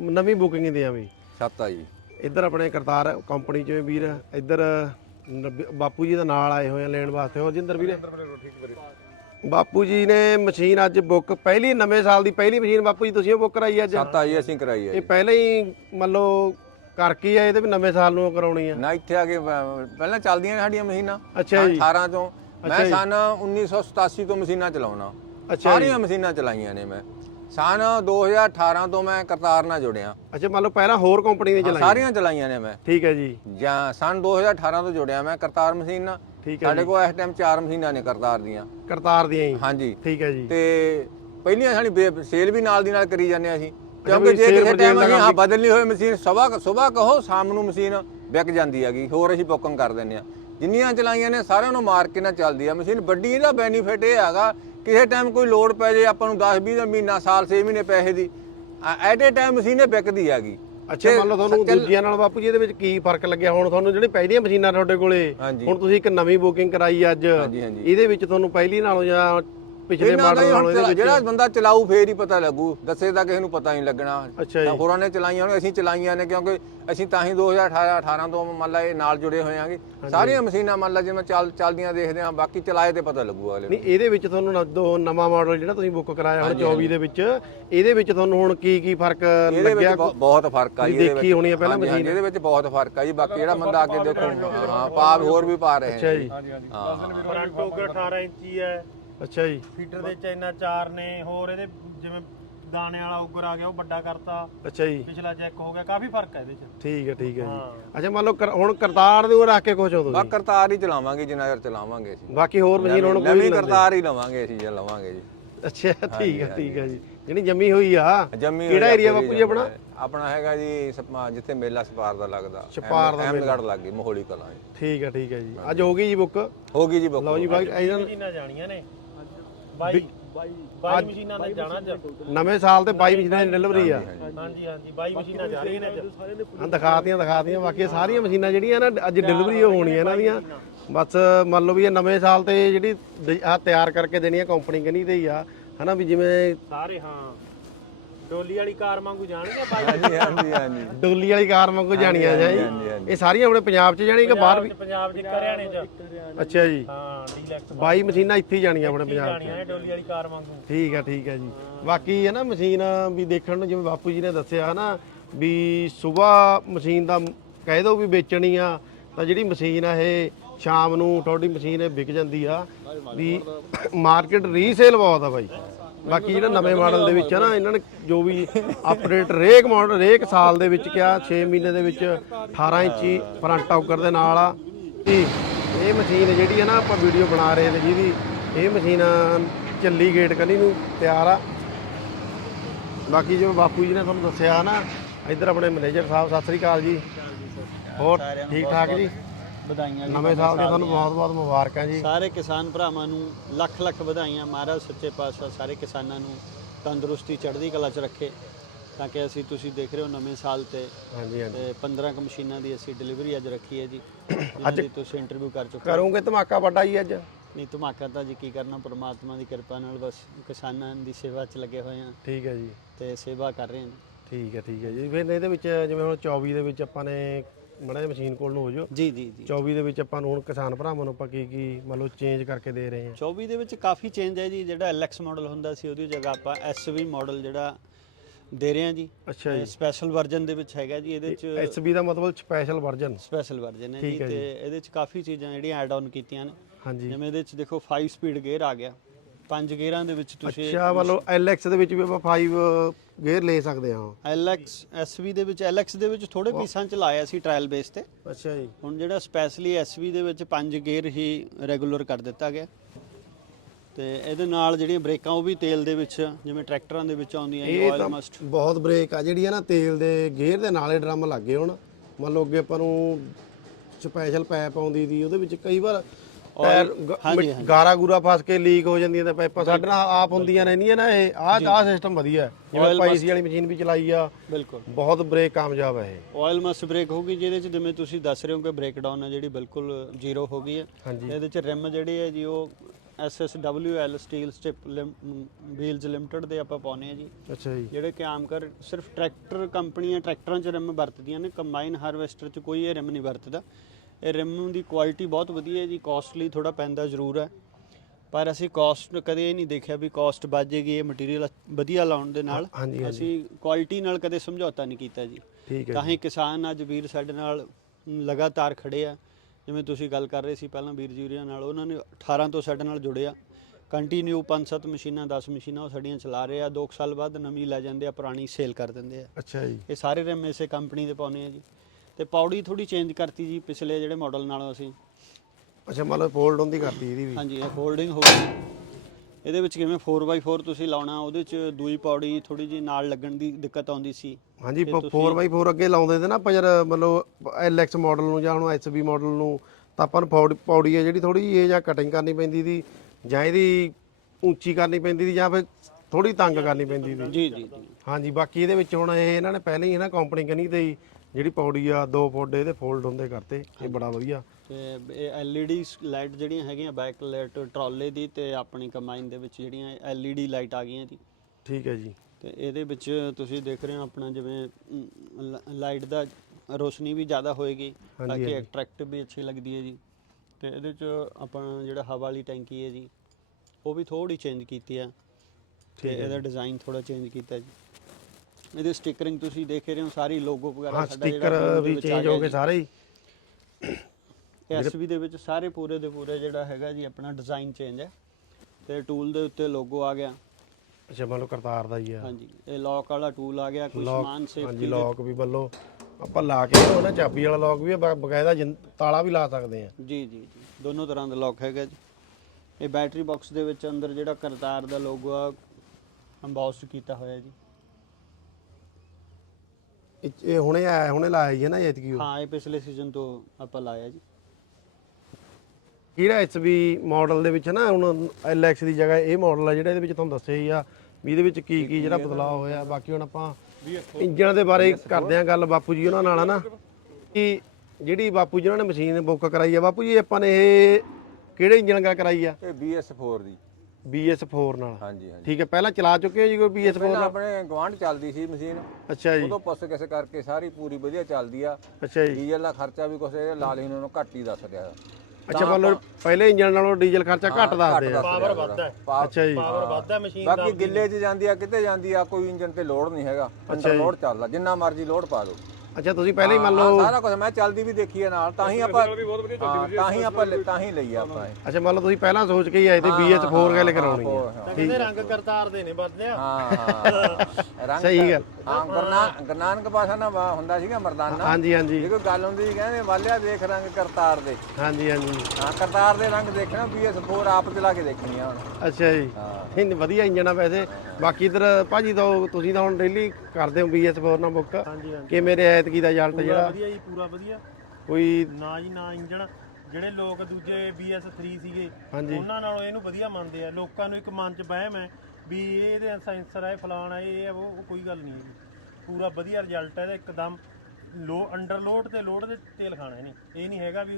ਨਵੀਂ ਬੁਕਿੰਗ ਦੀਆਂ ਵੀ। ਸੱਤ ਆ ਜੀ। ਇੱਧਰ ਆਪਣੇ ਕਰਤਾਰ ਕੰਪਨੀ ਚੋਂ ਵੀਰ ਇੱਧਰ ਬਾਪੂ ਜੀ ਦਾ ਨਾਲ ਆਏ ਹੋਏ ਆ ਲੈਣ ਵਾਸਤੇ। ਹੋ ਜਿੰਦਰ ਵੀਰੇ? ਬਾਪੂ ਜੀ ਨੇ ਮਸ਼ੀਨ ਅੱਜ ਬੁੱਕ ਪਹਿਲੀ ਨਵੇਂ ਸਾਲ ਦੀ ਪਹਿਲੀ ਮਸ਼ੀਨ ਬਾਪੂ ਜੀ ਤੁਸੀਂ ਉਹ ਬੁੱਕ ਕਰਾਈ ਅੱਜ? ਸੱਤ ਆ ਜੀ ਅਸੀਂ ਕਰਾਈ ਇਹ ਜੀ। ਪਹਿਲਾਂ ਹੀ ਮੰਨ ਲਓ ਕਰ ਕੀ ਆ ਇਹਦੇ ਵੀ ਨਵੇਂ ਸਾਲ ਨੂੰ ਉਹ ਕਰਾਉਣੀ ਆ ਨਾ ਇੱਥੇ ਆ ਕੇ ਪ- ਪਹਿਲਾਂ ਚੱਲਦੀਆਂ ਨੇ ਸਾਡੀਆਂ ਮਸ਼ੀਨਾਂ। ਅੱਛਾ ਜੀ। 18 ਤੋਂ। ਮੈਂ। ਸਨ 1987 ਤੋਂ ਮਸ਼ੀਨਾਂ ਚਲਾਉਣਾ। ਅੱਛਾ ਜੀ। ਸਾਰੀਆਂ ਮਸ਼ੀਨਾਂ ਚਲਾਈਆਂ ਨੇ ਮੈਂ। ਸਨ 2018 ਤੋਂ ਮੈਂ ਕਰਤਾਰ ਨਾਲ ਜੁੜਿਆ। ਅੱਛਾ ਮੰਨ ਲਓ ਪਹਿਲਾਂ ਹੋਰ ਕੰਪਨੀ ਨੇ ਚਲਾਈ ਸਾਰੀਆਂ ਚਲਾਈਆਂ ਨੇ ਮੈਂ। ਠੀਕ ਹੈ ਜੀ। ਜਾਂ ਸਨ 2018 ਤੋਂ ਜੁੜਿਆ ਮੈਂ ਕਰਤਾਰ ਮਸ਼ੀਨ ਨਾਲ। ਠੀਕ ਹੈ ਸਾਡੇ ਕੋਲ ਇਸ ਟਾਈਮ ਚਾਰ ਮਸ਼ੀਨਾਂ ਨੇ ਕਰਤਾਰ ਦੀਆਂ। ਕਰਤਾਰ ਦੀਆਂ ਹੀ। ਹਾਂਜੀ। ਠੀਕ ਹੈ ਜੀ। ਤੇ ਪਹਿਲੀਆਂ ਸਾਡੀ ਸੇਲ ਵੀ ਨਾਲ ਦੀ ਨਾਲ ਕਰੀ ਜਾਂਦੇ ਆ ਅਸੀਂ। ਕਿਉਂਕਿ ਜੇ ਕਿਸੇ ਟਾਈਮ ਅਸੀਂ ਹਾਂ ਬਦਲਣੀ ਹੋਏ ਮਸ਼ੀਨ ਸਵੇਰ ਸਵੇਰ ਕਹੋ ਸ਼ਾਮ ਨੂੰ ਮਸ਼ੀਨ ਵਿਕ ਜਾਂਦੀ ਹੈਗੀ। ਹੋਰ ਅਸੀਂ ਬੁਕਿੰਗ ਕਰ ਦਿੰਦੇ ਆ ਜਿੰਨੀਆਂ ਚਲਾਈਆਂ ਨੇ ਸਾਰਿਆਂ ਨੂੰ ਮਾਰ ਕੇ ਨਾਲ ਚੱਲਦੀ ਆ। ਮਸ਼ੀਨ ਵੱਡੀ ਇਹਦਾ ਬੈਨੀਫਿਟ ਇਹ ਹੈਗਾ ਕਿਸੇ ਟਾਈਮ ਕੋਈ ਲੋਡ ਪੈ ਜੇ ਆਪਾਂ ਨੂੰ 10 20 ਦਾ ਮਹੀਨਾ ਸਾਲ 6 ਮਹੀਨੇ ਪੈਸੇ ਦੀ ਐਟ ਏ ਟਾਈਮ ਮਸ਼ੀਨ ਇਹ ਵਿਕਦੀ ਹੈਗੀ ਅੱਛਾ ਮੰਨ ਲਓ ਤੁਹਾਨੂੰ ਦੂਜਿਆਂ ਨਾਲ ਬਾਪੂ ਜੀ ਇਹਦੇ ਵਿੱਚ ਕੀ ਫ਼ਰਕ ਲੱਗਿਆ ਹੁਣ ਤੁਹਾਨੂੰ ਜਿਹੜੀ ਪਹਿਲੀਆਂ ਮਸ਼ੀਨਾਂ ਤੁਹਾਡੇ ਕੋਲੇ। ਹੁਣ ਤੁਸੀਂ ਇੱਕ ਨਵੀਂ ਬੁਕਿੰਗ ਕਰਾਈ ਅੱਜ। ਇਹਦੇ ਵਿੱਚ ਤੁਹਾਨੂੰ ਪਹਿਲੀ ਨਾਲੋਂ ਜਾਂ ਪਿਛਲੇ ਇਹਨਾਂ ਦਾ ਮਾਡਲ ਹੀ ਨਾਲੋਂ ਹੁਣ ਇਹਦੇ ਚਲਾ- ਵਿੱਚ ਜਿਹੜਾ ਬੰਦਾ ਚਲਾਊ ਫੇਰ ਹੀ ਪਤਾ ਲੱਗੂ। ਦੱਸੇ ਤਾਂ ਕਿਸੇ ਨੂੰ ਪਤਾ ਨਹੀਂ ਲੱਗਣਾ। ਅੱਛਾ ਜੀ। ਤਾਂ ਹੋਰਾਂ ਨੇ ਚਲਾਈਆਂ ਨੇ ਅਸੀਂ ਚਲਾਈਆਂ ਨੇ ਕਿਉਂਕਿ ਅਸੀਂ ਤਾਂ ਹੀ 2018 18 ਤੋਂ ਮੰਨ ਲਾ ਇਹ ਨਾਲ ਜੁੜੇ ਹੋਏ ਆਂਗੇ ਸਾਰੀਆਂ ਮਸ਼ੀਨਾਂ ਮੰਨ ਲਾ ਜਿਵੇਂ ਚੱਲ ਚੱਲਦੀਆਂ ਦੇਖਦੇ ਆ ਬਾਕੀ ਚਲਾਏ ਤੇ ਪਤਾ ਲੱਗੂ ਅਗਲੇ ਨਹੀਂ ਇਹਦੇ ਵਿੱਚ ਤੁਹਾਨੂੰ ਨ- ਦੋ ਨਵਾਂ ਮਾਡਲ ਜਿਹੜਾ ਤੁਸੀਂ ਬੁੱਕ ਕਰਾਇਆ ਹੁਣ 24 ਦੇ ਵਿੱਚ ਇਹਦੇ ਵਿੱਚ ਤੁਹਾਨੂੰ ਹੁਣ ਕੀ ਕੀ ਫ਼ਰਕ ਇਹਦੇ ਲੱਗਿਆ? ਵਿੱਚ ਬਹੁ- ਬਹੁਤ ਫ਼ਰਕ ਆ ਜੀ ਇਹਦੇ ਦੇਖੀ ਹੋਣੀ ਆ ਪਹਿਲਾਂ ਹਾਂਜੀ, ਹਾਂਜੀ, ਇਹਦੇ ਵਿੱਚ ਬਹੁਤ ਫ਼ਰਕ ਆ ਜੀ। ਬਾਕੀ ਜਿਹੜਾ ਬੰਦਾ ਅੱਗੇ ਦੇਖੋ ਹਾਂ ਪਾ ਹੋਰ ਵੀ ਪਾ ਰਹੇ ਅੱਛਾ ਜੀ। ਹਾਂ ਫਰੰਟ ਗਿਆ 18 ਇੰਚੀ ਹੈ। ਅੱਛਾ ਜੀ। ਫੀਟਰ ਦੇ ਚੈਨਾ ਚਾਰ ਨੇ ਹੋਰ ਇਹਦੇ ਜਿਵੇਂ ਦਾਣੇ ਵਾਲਾ ਉਗਰ ਆ ਗਿਆ ਉਹ ਵੱਡਾ ਕਰਤਾ। ਅੱਛਾ ਜੀ। ਪਿਛਲਾ ਚੈੱਕ ਹੋ ਗਿਆ ਕਾਫੀ ਫ਼ਰਕ ਹੈ ਇਹਦੇ ਚ। ਠੀਕ ਹੈ ਠੀਕ ਹੈ ਜੀ। ਅੱਛਾ ਮੰਨ ਲਓ ਕਰ- ਹੁਣ ਕਰਤਾਰ ਦੇ ਉਹ ਰੱਖ ਕੇ ਖੁਸ਼ ਹੋ ਬਾ ਤੁਸੀਂ ਕਰਤਾਰ ਹੀ ਚਲਾਵਾਂਗੇ ਜਿੰਨਾ ਚਿਰ ਚਲਾਵਾਂਗੇ ਅਸੀਂ। ਬਾਕੀ ਹੋਰ ਮਸ਼ੀਨ ਹੁਣ ਕੋਈ ਨਵੀਂ ਨਹੀਂ ਕਰਤਾਰ ਹੀ ਲਵਾਂਗੇ ਅਸੀਂ ਜੇ ਲਵਾਂਗੇ ਜੀ। ਅੱਛਾ ਠੀਕ ਹੈ ਠੀਕ ਹੈ ਜੀ। ਜਿਹੜੀ ਜੰਮੀ ਹੋਈ ਆ ਜੰਮੀ ਕਿਹੜਾ ਹੋਈ ਏਰੀਆ ਬਾਪੂ ਜੀ ਆਪਣਾ? ਆਪਣਾ? ਹੈਗਾ ਜੀ ਸਪਾ- ਜਿੱਥੇ ਮੇਲਾ ਸਪਾਰ ਦਾ ਲੱਗਦਾ। ਛਪਾਰ ਦਾ ਅਹਿਮਦਗੜ ਲੱਗ ਗਈ ਮੋਹਲੀ ਕਲਾਂ ਜੀ। ਠੀਕ ਹੈ ਠੀਕ ਹੈ ਜੀ। ਅੱਜ ਹੋ ਗਈ ਜੀ ਬੁੱਕ? ਹੋ ਗਈ ਜੀ ਬੁੱਕ। ਲਓ ਜੀ ਬਾਈ ਇਹਨਾਂ ਮਸ਼ੀਨਾਂ ਜਾਣੀਆਂ ਨੇ? 22 22 ਮਸ਼ੀਨਾਂ ਨੇ ਜਾਣਾ ਅੱਜ। ਨਵੇਂ ਸਾਲ ਤੇ 22 ਮਸ਼ੀਨਾਂ ਦੀ ਡਿਲੀਵਰੀ ਆ। ਹਾਂਜੀ ਹਾਂਜੀ 22 ਮਸ਼ੀਨਾਂ ਜਾ ਰਹੀਆਂ ਨੇ ਅੱਜ। ਹਾਂ ਦਿਖਾਤੀਆਂ ਦਿਖਾਤੀਆਂ ਬਾਕੀ ਸਾਰੀਆਂ ਮਸ਼ੀਨਾਂ ਜਿਹੜੀਆਂ ਨਾ ਅੱਜ ਡਿਲੀਵਰੀ ਹੋਣੀਆਂ ਇਹਨਾਂ ਦੀਆਂ ਬਸ ਮੰਨ ਲਓ ਵੀ ਇਹ ਨਵੇਂ ਸਾਲ ਤੇ ਜਿਹੜੀ ਆ ਤਿਆਰ ਕਰਕੇ ਦੇਣੀ ਆ ਕੰਪਨੀ ਕਹਿੰਦੀ ਤੇ ਹੀ ਆ। ਹਨਾ ਵੀ ਜਿਵੇਂ ਸਾਰੇ ਹਾਂ। ਡੋਲੀ ਵਾਲੀ ਕਾਰ ਵਾਂਗੂ ਜਾਣਗੇ ਬਾਈ ਹਾਂਜੀ ਹਾਂਜੀ ਹਾਂਜੀ। ਡੋਲੀ ਵਾਲੀ ਕਾਰ ਵਾਂਗੂ ਜਾਣੀਆਂ ਜਾਈ ਹਾਂਜੀ, ਹਾਂਜੀ। ਇਹ ਸਾਰੀਆਂ ਆਪਣੇ ਪੰਜਾਬ 'ਚ ਜਾਣੀ ਕਿ ਬਾਹਰ ਵੀ? ਪੰਜਾਬ ਦੇ ਹਰਿਆਣੇ ਚ। ਅੱਛਾ ਜੀ। ਹਾਂ ਡੀਲੈਕਸ 22 ਮਸ਼ੀਨਾਂ ਇੱਥੇ ਹੀ ਜਾਣੀਆਂ ਆਪਣੇ ਪੰਜਾਬ 'ਚ। ਜਾਣੀਆਂ ਨੇ ਡੋਲੀ ਵਾਲੀ ਕਾਰ ਵਾਂਗੂ। ਠੀਕ ਹੈ ਠੀਕ ਹੈ ਜੀ। ਬਾਕੀ ਹੈ ਨਾ ਮਸ਼ੀਨ ਵੀ ਦੇਖਣ ਨੂੰ ਜਿਵੇਂ ਬਾਪੂ ਜੀ ਨੇ ਦੱਸਿਆ ਨਾ ਵੀ ਸਵੇਰ ਮਸ਼ੀਨ ਦਾ ਕਹਿ ਦੋ ਵੀ ਵੇਚਣੀ ਆ ਤਾਂ ਜਿਹੜੀ ਮਸ਼ੀਨ ਆ ਇਹ ਸ਼ਾਮ ਨੂੰ ਤੁਹਾਡੀ ਮਸ਼ੀਨ ਇਹ ਵਿਕ ਜਾਂਦੀ ਆ ਵੀ ਮਾਰਕੀਟ ਰੀਸੇਲ ਬਹੁਤ ਆ ਬਾਈ। ਬਾਕੀ ਜਿਹੜਾ ਨਵੇਂ ਮਾਡਲ ਦੇ ਵਿੱਚ ਹੈ ਨਾ ਇਹਨਾਂ ਨੇ ਜੋ ਵੀ ਅਪਡੇਟ ਰੇਕ ਮਾਡਲ ਰੇਕ ਸਾਲ ਦੇ ਵਿੱਚ ਕਿਹਾ 6 ਮਹੀਨੇ ਦੇ ਵਿੱਚ 18 ਇੰਚੀ ਫਰੰਟ ਆਊਕਰ ਦੇ ਨਾਲ ਆ। ਜੀ ਇਹ ਮਸ਼ੀਨ ਜਿਹੜੀ ਹੈ ਨਾ ਆਪਾਂ ਵੀਡੀਓ ਬਣਾ ਰਹੇ ਨੇ ਜਿਹਦੀ ਇਹ ਮਸ਼ੀਨ ਚੱਲੀ ਗੇਟ ਕਨੀ ਨੂੰ ਤਿਆਰ ਆ। ਬਾਕੀ ਜਿਵੇਂ ਬਾਪੂ ਜੀ ਨੇ ਤੁਹਾਨੂੰ ਦੱਸਿਆ ਨਾ ਇੱਧਰ ਆਪਣੇ ਮੈਨੇਜਰ ਸਾਹਿਬ ਸਤਿ ਸ੍ਰੀ ਅਕਾਲ ਜੀ। ਹੋਰ ਠੀਕ ਠਾਕ ਜੀ? ਵਧਾਈਆਂ ਜੀ ਨਵੇਂ ਸਾਲ ਦੀਆਂ ਤੁਹਾਨੂੰ ਬਹੁਤ ਬਹੁਤ ਮੁਬਾਰਕਾਂ ਜੀ। ਸਾਰੇ ਕਿਸਾਨ ਭਰਾਵਾਂ ਨੂੰ ਲੱਖ ਲੱਖ ਵਧਾਈਆਂ। ਮਹਾਰਾਜ ਸੱਚੇ ਪਾਤਸ਼ਾਹ ਸਾਰੇ ਕਿਸਾਨਾਂ ਨੂੰ ਤੰਦਰੁਸਤੀ ਚੜ੍ਹਦੀ ਕਲਾ 'ਚ ਰੱਖੇ ਤਾਂ ਕਿ ਅਸੀਂ ਤੁਸੀਂ ਦੇਖ ਰਹੇ ਹੋ ਨਵੇਂ ਸਾਲ ਤੇ ਹਾਂਜੀ ਹਾਂਜੀ। ਤੇ 15 ਕੁ ਮਸ਼ੀਨਾਂ ਦੀ ਅਸੀਂ ਡਿਲੀਵਰੀ ਅੱਜ ਰੱਖੀ ਹੈ ਜੀ। ਅੱਜ ਤੁਸੀਂ ਇੰਟਰਵਿਊ ਕਰ ਚੁੱਕੇ ਹੋ। ਕਰੋਗੇ ਧਮਾਕਾ ਵੱਡਾ ਜੀ ਅੱਜ। ਨਹੀਂ ਧਮਾਕਾ ਤਾਂ ਜੀ ਕੀ ਕਰਨਾ ਪ੍ਰਮਾਤਮਾ ਦੀ ਕਿਰਪਾ ਨਾਲ ਬਸ ਕਿਸਾਨਾਂ ਦੀ ਸੇਵਾ 'ਚ ਲੱਗੇ ਹੋਏ ਹਾਂ। ਠੀਕ ਹੈ ਜੀ। ਤੇ ਸੇਵਾ ਕਰ ਰਹੇ ਹਾਂ। ਠੀਕ ਹੈ ਠੀਕ ਹੈ ਜੀ। ਫਿਰ ਇਹਦੇ ਵਿੱਚ ਜਿਵੇਂ ਹੁਣ 24 ਦੇ ਵਿੱਚ ਆਪਾਂ ਨੇ ਮੜਾ ਮਸ਼ੀਨ ਕੋਲ ਨੂੰ ਹੋ ਜਾਓ। ਜੀ ਜੀ ਜੀ। 24 ਦੇ ਵਿੱਚ ਆਪਾਂ ਨੂੰ ਹੁਣ ਕਿਸਾਨ ਭਰਾਵਾਂ ਨੂੰ ਆਪਾਂ ਕੀ ਕੀ ਮੰਨ ਲਓ ਚੇਂਜ ਕਰਕੇ ਦੇ ਰਹੇ ਹਾਂ। 24 ਦੇ ਵਿੱਚ ਕਾਫੀ ਚੇਂਜ ਹੈ ਜੀ ਜਿਹੜਾ LX ਮਾਡਲ ਹੁੰਦਾ ਸੀ ਉਹਦੀ ਜਗ੍ਹਾ ਆਪਾਂ SV ਮਾਡਲ ਜਿਹੜਾ ਦੇ ਰਹੇ ਹਾਂ ਜੀ। ਅੱਛਾ ਜੀ। ਸਪੈਸ਼ਲ ਵਰਜ਼ਨ ਦੇ ਵਿੱਚ ਹੈਗਾ ਜੀ ਇਹਦੇ ਚ ਐਸਬੀ ਦਾ ਮਤਲਬ ਸਪੈਸ਼ਲ ਵਰਜ਼ਨ ਸਪੈਸ਼ਲ ਵਰਜ਼ਨ ਹੈ ਜੀ ਤੇ ਇਹਦੇ ਚ ਕਾਫੀ ਚੀਜ਼ਾਂ ਜਿਹੜੀਆਂ ਐਡ ਆਨ ਕੀਤੀਆਂ ਨੇ। ਹਾਂਜੀ। ਜਿਵੇਂ ਇਹਦੇ ਚ ਦੇਖੋ 5 ਸਪੀਡ ਗੇਅਰ ਆ ਗਿਆ। ਪੰਜ ਗੇਅਰਾਂ ਦੇ ਵਿੱਚ ਤੁਸੀਂ ਅੱਛਾ ਲਓ LX ਦੇ ਵਿੱਚ ਵੀ ਆਪਾਂ 5 ਗੇਅਰ ਲੈ ਸਕਦੇ ਹਾਂ। LX SV ਦੇ ਵਿੱਚ LX ਦੇ ਵਿੱਚ ਥੋੜੇ ਪੀਸਾਂ ਚ ਲਾਇਆ ਸੀ ਟ੍ਰਾਇਲ ਬੇਸ ਤੇ। ਅੱਛਾ ਜੀ। ਹੁਣ ਜਿਹੜਾ ਸਪੈਸ਼ਲੀ SV ਦੇ ਵਿੱਚ ਪੰਜ ਗੇਅਰ ਹੀ ਰੈਗੂਲਰ ਕਰ ਦਿੱਤਾ ਗਿਆ। ਤੇ ਇਹਦੇ ਨਾਲ ਜਿਹੜੀਆਂ ਬ੍ਰੇਕਾਂ ਉਹ ਵੀ ਤੇਲ ਦੇ ਵਿੱਚ ਜਿਵੇਂ ਟਰੈਕਟਰਾਂ ਦੇ ਵਿੱਚ ਆਉਂਦੀਆਂ ਇਹ ਆਇਲ ਮਸਟ ਬਹੁਤ ਬ੍ਰੇਕ ਆ ਜਿਹੜੀ ਆ ਨਾ ਤੇਲ ਦੇ ਗੇਅਰ ਦੇ ਨਾਲੇ ਡਰਮ ਲੱਗੇ ਹੁਣ। ਮੰਨ ਲਓ ਅੱਗੇ ਆਪਾਂ ਨੂੰ ਸਪੈਸ਼ਲ ਪਾਈਪ ਆਉਂਦੀ ਦੀ ਉਹਦੇ ਵਿੱਚ ਕਈ ਵਾਰ ਗ- ਹਾਂਜੀ, ਮਿ- ਗਾਰਾ ਗੂਰਾ ਫਸ ਕੇ ਲੀਕ ਹੋ ਜਾਂਦੀਆਂ ਤੇ ਪਾਈਪਾਂ ਸਾਡੇ ਨਾਲ ਆਪ ਹੁੰਦੀਆਂ ਰਹਿੰਦੀਆਂ ਨਾ ਇਹ। ਆਹ ਆਹ ਸਿਸਟਮ ਵਧੀਆ ਹੈ। ਜਿਵੇਂ ਪਾਈਸੀ ਵਾਲੀ ਮਸ਼ੀਨ ਵੀ ਚਲਾਈ ਆ। ਬਿਲਕੁਲ। ਬਹੁਤ ਬ੍ਰੇਕ ਕਾਮਯਾਬ ਹੈ ਇਹ। ਆਇਲ ਮਸ ਬ੍ਰੇਕ ਹੋਗੀ ਜਿਹਦੇ ਚ ਜਿਵੇਂ ਤੁਸੀਂ ਦੱਸ ਰਹੇ ਹੋ ਕਿ ਬ੍ਰੇਕ ਡਾਊਨ ਹੈ ਜਿਹੜੀ ਬਿਲਕੁਲ ਜ਼ੀਰੋ ਹੋ ਗਈ ਹੈ। ਹਾਂਜੀ। ਇਹਦੇ ਚ ਰਿਮ ਜਿਹੜੀ ਹੈ ਜੀ ਉਹ SSWL steel strip wheels limited ਦੇ ਆਪਾਂ ਪਾਉਨੇ ਆ ਜੀ। ਅੱਛਾ ਜੀ। ਜਿਹੜੇ ਕਿ ਆਮ ਕਰ ਸਿਰਫ ਟਰੈਕਟਰ ਕੰਪਨੀਆਂ ਟਰੈਕਟਰਾਂ 'ਚ ਰਿਮ ਵਰਤਦੀਆਂ ਨੇ। ਕੰਬਾਈਨ ਹਾਰਵੈਸਟਰ 'ਚ ਕੋਈ ਇਹ ਰਿਮ ਨਹੀਂ ਵਰਤਦਾ। ਇਹ ਰਿਮ ਦੀ ਕੁਆਲਿਟੀ ਬਹੁਤ ਵਧੀਆ ਹੈ ਜੀ ਕਾਸਟਲੀ ਥੋੜਾ ਪੈਂਦਾ ਜ਼ਰੂਰ ਹੈ। ਪਰ ਅਸੀਂ ਕਾਸਟ ਕਦੇ ਇਹ ਨਹੀਂ ਦੇਖਿਆ ਵੀ ਕਾਸਟ ਵੱਜੇਗੀ ਇਹ ਮਟੀਰੀਅਲ ਵਧੀਆ ਲਾਉਣ ਦੇ ਨਾਲ ਹਾਂਜੀ, ਹਾਂਜੀ। ਅਸੀਂ ਕੁਆਲਿਟੀ ਨਾਲ ਕਦੇ ਸਮਝੌਤਾ ਨਹੀਂ ਕੀਤਾ ਜੀ। ਠੀਕ ਹੈ ਤਾਂ ਹੀ ਕਿਸਾਨ ਅੱਜ ਵੀਰ ਸਾਡੇ ਨਾਲ ਲਗਾਤਾਰ ਖੜੇ ਆ। ਜਿਵੇਂ ਤੁਸੀਂ ਗੱਲ ਕਰ ਰਹੇ ਸੀ ਪਹਿਲਾਂ ਵੀਰ ਜੀਰੀਆਂ ਨਾਲ ਉਹਨਾਂ ਨੇ 18 ਤੋਂ ਸਾਡੇ ਨਾਲ ਜੁੜਿਆ। ਕੰਟੀਨਿਊ 5-7 ਮਸ਼ੀਨਾਂ 10 ਮਸ਼ੀਨਾਂ ਉਹ ਸਾਡੀਆਂ ਚਲਾ ਰਹੇ ਆ। 2 ਸਾਲ ਬਾਅਦ ਨਵੀਂ ਲੈ ਜਾਂਦੇ ਆ ਪੁਰਾਣੀ ਸੇਲ ਕਰ ਦਿੰਦੇ ਆ। ਅੱਛਾ ਜੀ। ਇਹ ਸਾਰੇ ਰਿਮ ਇਸੇ ਕੰਪਨੀ ਦੇ ਪਾਉਨੇ ਆ ਜੀ। ਤੇ ਪੌੜੀ ਥੋੜੀ ਚੇਂਜ ਕਰਤੀ ਜੀ ਪਿਛਲੇ ਜਿਹੜੇ ਮਾਡਲ ਨਾਲੋਂ ਅਸੀਂ। ਅੱਛਾ ਮੰਨ ਲਓ ਫੋਲਡ ਹੁੰਦੀ ਕਰਤੀ ਇਹਦੀ ਵੀ। ਹਾਂਜੀ ਇਹ ਫੋਲਡਿੰਗ ਹੋ ਗਈ। ਇਹਦੇ ਵਿੱਚ ਕਿਵੇਂ 4x4 ਤੁਸੀਂ ਲਾਉਣਾ ਉਹਦੇ ਚ ਦੂਈ ਪੌੜੀ ਥੋੜੀ ਜੀ ਨਾਲ ਲੱਗਣ ਦੀ ਦਿੱਕਤ ਆਉਂਦੀ ਸੀ। ਹਾਂਜੀ 4x4 ਅੱਗੇ ਲਾਉਂਦੇ ਤੇ ਨਾ ਆਪਾਂ ਜਦ ਮਤਲਬ LX ਮਾਡਲ ਨੂੰ ਜਾਂ ਹੁਣ SB ਮਾਡਲ ਨੂੰ ਤਾਂ ਆਪਾਂ ਨੂੰ ਪੌੜੀ- ਪੌੜੀ ਹੈ ਜਿਹੜੀ ਥੋੜੀ ਇਹ ਜਾਂ ਕਟਿੰਗ ਕਰਨੀ ਪੈਂਦੀ ਦੀ ਜਾਂ ਇਹਦੀ ਉੱਚੀ ਕਰਨੀ ਪੈਂਦੀ ਦੀ ਜਾਂ ਫਿਰ ਥੋੜੀ ਤੰਗ ਕਰਨੀ ਪੈਂਦੀ ਦੀ। ਜੀ ਜੀ ਜੀ। ਹਾਂਜੀ ਬਾਕੀ ਇਹਦੇ ਵਿੱਚ ਹੁਣ ਇਹ ਇਹਨਾਂ ਨੇ ਪਹਿਲਾਂ ਹੀ ਨਾ ਕੰਪਨੀ ਕਨੀ ਤੇ ਹੀ ਜਿਹੜੀ ਪੌੜੀ ਆ ਦੋ ਫੁੱਟ ਇਹਦੇ ਫੋਲਡ ਹੁੰਦੇ ਕਰਤੇ ਇਹ ਬੜਾ ਵਧੀਆ। ਤੇ ਇਹ LED ਲਾਈਟ ਜਿਹੜੀਆਂ ਹੈਗੀਆਂ ਬੈਕ ਲਾਈਟ ਟਰਾਲੇ ਦੀ ਤੇ ਆਪਣੀ ਕੰਬਾਈਨ ਦੇ ਵਿੱਚ ਜਿਹੜੀਆਂ LED ਲਾਈਟ ਆ ਗਈਆਂ ਜੀ ਠੀਕ ਹੈ ਜੀ। ਤੇ ਇਹਦੇ ਵਿੱਚ ਤੁਸੀਂ ਦੇਖ ਰਹੇ ਹੋ ਆਪਣਾ ਜਿਵੇਂ ਲਾਈਟ ਦਾ ਰੋਸ਼ਨੀ ਵੀ ਜ਼ਿਆਦਾ ਹੋਏਗੀ ਤਾਂ ਕਿ ਅਟਰੈਕਟਿਵ ਵੀ ਅੱਛੀ ਲੱਗਦੀ ਹੈ ਜੀ। ਤੇ ਇਹਦੇ ਚ ਆਪਣਾ ਜਿਹੜਾ ਹਵਾ ਵਾਲੀ ਟੈਂਕੀ ਹੈ ਜੀ ਉਹ ਵੀ ਥੋੜੀ ਚੇਂਜ ਕੀਤੀ ਆ ਤੇ ਇਹਦਾ ਡਿਜ਼ਾਈਨ ਥੋੜਾ ਚੇਂਜ ਕੀਤਾ ਜੀ। ਇਹਦੇ ਸਟਿਕਰਿੰਗ ਤੁਸੀਂ ਦੇਖ ਰਹੇ ਹੋ ਸਾਰੀ ਲੋਗੋ ਵਗੈਰਾ ਹਾਂ ਸਟicker ਵੀ ਚੇਂਜ ਹੋ ਗਏ। ਸਾਰੇ ਹੀ। ਐਸਵੀ ਦੇ ਵਿੱਚ ਸਾਰੇ ਪੂਰੇ ਦੇ ਪੂਰੇ ਜਿਹੜਾ ਹੈਗਾ ਜੀ ਆਪਣਾ ਡਿਜ਼ਾਈਨ ਚੇਂਜ ਹੈ। ਤੇ ਟੂਲ ਦੇ ਉੱਤੇ ਲੋਗੋ ਆ ਗਿਆ। ਅੱਛਾ ਮੰਨ ਲਓ ਕਰਤਾਰ ਦਾ ਹੀ ਆ। ਹਾਂਜੀ ਇਹ ਲੌਕ ਵਾਲਾ ਟੂਲ ਆ ਗਿਆ ਲੌਕ ਸਮਾਨ ਹਾਂਜੀ ਸੇਫਟੀ ਲੌਕ ਵੀ ਬੱਲੋ ਆਪਾਂ ਲਾ ਕੇ ਉਹ ਨਾ ਚਾਬੀ ਵਾਲਾ ਲੌਕ ਵੀ ਆ ਬਕਾਇਦਾ ਤਾਲਾ ਵੀ ਲਾ ਸਕਦੇ ਆ। ਜੀ ਜੀ ਜੀ ਦੋਨੋਂ ਤਰ੍ਹਾਂ ਦਾ ਲੌਕ ਹੈਗਾ ਜੀ। ਇਹ ਬੈਟਰੀ ਬਾਕਸ ਦੇ ਵਿੱਚ ਅੰਦਰ ਜਿਹੜਾ ਕਰਤਾਰ ਦਾ ਲੋਗੋ ਆ ਅੰਬੋਸ ਕੀਤਾ ਹੋਇਆ ਜੀ। ਇਹ- ਇਹ ਹੁਣੇ ਆਇਆ ਹੁਣੇ ਲਾਇਆ ਹੀ ਹੈ ਨਾ ਐਤਕੀ ਉਹ? ਹਾਂ ਇਹ ਪਿਛਲੇ ਸੀਜ਼ਨ ਤੋਂ ਆਪਾਂ ਲਾਇਆ ਜੀ। ਕਿਹੜਾ ਐਸਬੀ ਮਾਡਲ ਦੇ ਵਿੱਚ ਨਾ ਹੁਣ LX ਦੀ ਜਗ੍ਹਾ ਇਹ ਮਾਡਲ ਆ ਜਿਹੜਾ ਇਹਦੇ ਵਿੱਚ ਤੁਹਾਨੂੰ ਦੱਸਿਆ ਹੀ ਆ ਵੀ ਇਹਦੇ ਵਿੱਚ ਕੀ ਕੀ ਜਿਹੜਾ ਬਦਲਾਅ ਹੋਇਆ। ਬਾਕੀ ਹੁਣ ਆਪਾਂ ਇੰਜਣ ਦੇ ਬਾਰੇ ਕਰਦੇ ਆ ਗੱਲ ਬਾਪੂ ਜੀ ਉਹਨਾਂ ਨਾਲ ਹਨਾ ਕਿ ਜਿਹੜੀ ਬਾਪੂ ਜੀ ਉਹਨਾਂ ਨੇ ਮਸ਼ੀਨ ਬੁੱਕ ਕਰਾਈ ਆ ਬਾਪੂ ਜੀ ਆਪਾਂ ਨੇ ਇਹ ਕਿਹੜੇ ਇੰਜਣ ਨਾਲ ਕਰਾਈ ਆ? ਇਹ BS4 ਦੀ। BS4 ਨਾਲ। ਹਾਂਜੀ ਹਾਂਜੀ। ਠੀਕ ਹੈ ਪਹਿਲਾਂ ਚਲਾ ਚੁੱਕੇ ਹੋ ਜੀ ਕੋਈ BS4 ਪਹਿਲਾਂ ਨਾਲ? ਆਪਣੇ ਗਵਾਂਢ ਚੱਲਦੀ ਸੀ ਮਸ਼ੀਨ। ਅੱਛਾ ਜੀ। ਉਦੋਂ ਪੁੱਛ ਕਿਸੇ ਕਰਕੇ ਸਾਰੀ ਪੂਰੀ ਵਧੀਆ ਚੱਲਦੀ ਆ। ਅੱਛਾ ਜੀ। ਡੀਜ਼ਲ ਦਾ ਖਰਚਾ ਵੀ ਕੁਛ ਇਹ ਲਾਲ ਹੀ ਨੂੰ ਘੱਟ ਹੀ ਦੱਸ ਰਿਹਾ। ਅੱਛਾ ਮੰਨ ਲਓ ਪਹਿਲੇ ਇੰਜਣ ਨਾਲੋਂ ਡੀਜ਼ਲ ਖਰਚਾ ਘੱਟ ਦੱਸਦੇ ਆ। ਪਾਵਰ ਵੱਧਦਾ ਹੈ। ਅੱਛਾ ਜੀ। ਪਾਵਰ ਵੱਧਦਾ ਮਸ਼ੀਨ ਦਾ ਬਾਕੀ ਗਿੱਲੇ 'ਚ ਜਾਂਦੀ ਆ ਕਿਤੇ ਜਾਂਦੀ ਆ ਕੋਈ ਇੰਜਨ ਤੇ ਲੋਡ ਨਹੀਂ ਹੈਗਾ। ਅੰਦਰ ਲੋਡ ਚੱਲਦਾ ਜਿੰਨਾ ਮਰਜ਼ੀ ਲੋਡ ਪਾ ਦਿਓ। ਅੱਛਾ ਤੁਸੀਂ ਪਹਿਲਾਂ ਹੀ ਮੰਨ ਹਾਂ, ਲਓ ਸਾਰਾ ਕੁਝ ਮੈਂ ਚੱਲਦੀ ਵੀ ਦੇਖੀ ਹੈ ਨਾਲ ਤਾਂ ਹੀ ਆਪਾਂ ਹਾਂ, ਤਾਂ ਹੀ ਆਪਾਂ ਲੈ- ਤਾਂ ਹੀ ਲਈ ਆ ਆਪਾਂ ਇਹ। ਅੱਛਾ ਮੰਨ ਲਓ ਤੁਸੀਂ ਪਹਿਲਾਂ ਸੋਚ ਕੇ ਹੀ ਆਏ ਤੇ BH4 ਗੱਲ ਕਰਾਉਣੀ ਹੈ ਹਾਂ, ਕਹਿੰਦੇ ਰੰਗ ਕਰਤਾਰ ਦੇ ਨੇ ਬਦਲੇ ਆ। ਹਾਂ ਹਾਂ। ਰੰਗ ਸਹੀ ਗੱਲ। ਹਾਂ ਗੁਰਨਾ ਗੁਰਨਾਨਕ ਪਾਸ਼ਾ ਨਾ ਵਾ- ਹੁੰਦਾ ਸੀਗਾ ਮਰਦਾਨਾ। ਹਾਂਜੀ ਹਾਂਜੀ। ਜੇ ਕੋਈ ਗੱਲ ਹੁੰਦੀ ਸੀ ਕਹਿੰਦੇ ਵਾਲਿਆ ਦੇਖ ਰੰਗ ਕਰਤਾਰ ਦੇ। ਹਾਂਜੀ ਹਾਂਜੀ। ਹਾਂ ਕਰਤਾਰ ਦੇ ਰੰਗ ਦੇਖਣਾ BS4 ਆਪ ਚਲਾ ਕੇ ਦੇਖਣੀ ਆ ਹੁਣ। ਅੱਛਾ ਜੀ। ਹਾਂ। ਨਹੀਂ ਨਹੀਂ, ਵਧੀਆ ਇੰਜਣ ਆ ਵੈਸੇ। ਬਾਕੀ ਇਧਰ ਭਾਜੀ ਤਾਂ ਤੁਸੀਂ ਤਾਂ ਹੁਣ ਡੇਲੀ ਕਰਦੇ ਹੋ BS4 ਨਾਲ ਬੁੱਕ ਹਾਂਜੀ ਹਾਂਜੀ। ਕਿ ਮੇਰੇ ਐਤਕੀ ਦਾ ਰਿਜ਼ਲਟ ਪੂਰਾ ਜਿਹੜਾ? ਵਧੀਆ ਜੀ ਪੂਰਾ ਵਧੀਆ। ਕੋਈ ਨਾ ਜੀ ਨਾ ਇੰਜਣ। ਜਿਹੜੇ ਲੋਕ ਦੂਜੇ BS3 ਸੀਗੇ ਹਾਂਜੀ। ਉਹਨਾਂ ਨਾਲੋਂ ਇਹਨੂੰ ਵਧੀਆ ਮੰਨਦੇ ਆ। ਲੋਕਾਂ ਨੂੰ ਇੱਕ ਮਨ 'ਚ ਵਹਿਮ ਹੈ ਵੀ ਇਹਦੇ ਸੈਂਸਰ ਹੈ ਫਲਾਣਾ, ਇਹ ਹੈ ਉਹ ਉਹ ਕੋਈ ਗੱਲ ਨਹੀਂ ਹੈਗੀ। ਪੂਰਾ ਵਧੀਆ ਰਿਜ਼ਲਟ ਹੈ ਇਹਦਾ, ਇੱਕਦਮ ਲੋ ਅੰਡਰ ਲੋਡ ਤੇ ਲੋਡ ਦੇ ਤੇਲ ਖਾਣਾ ਇਹਨੇ। ਇਹ ਨਹੀਂ ਹੈਗਾ ਵੀ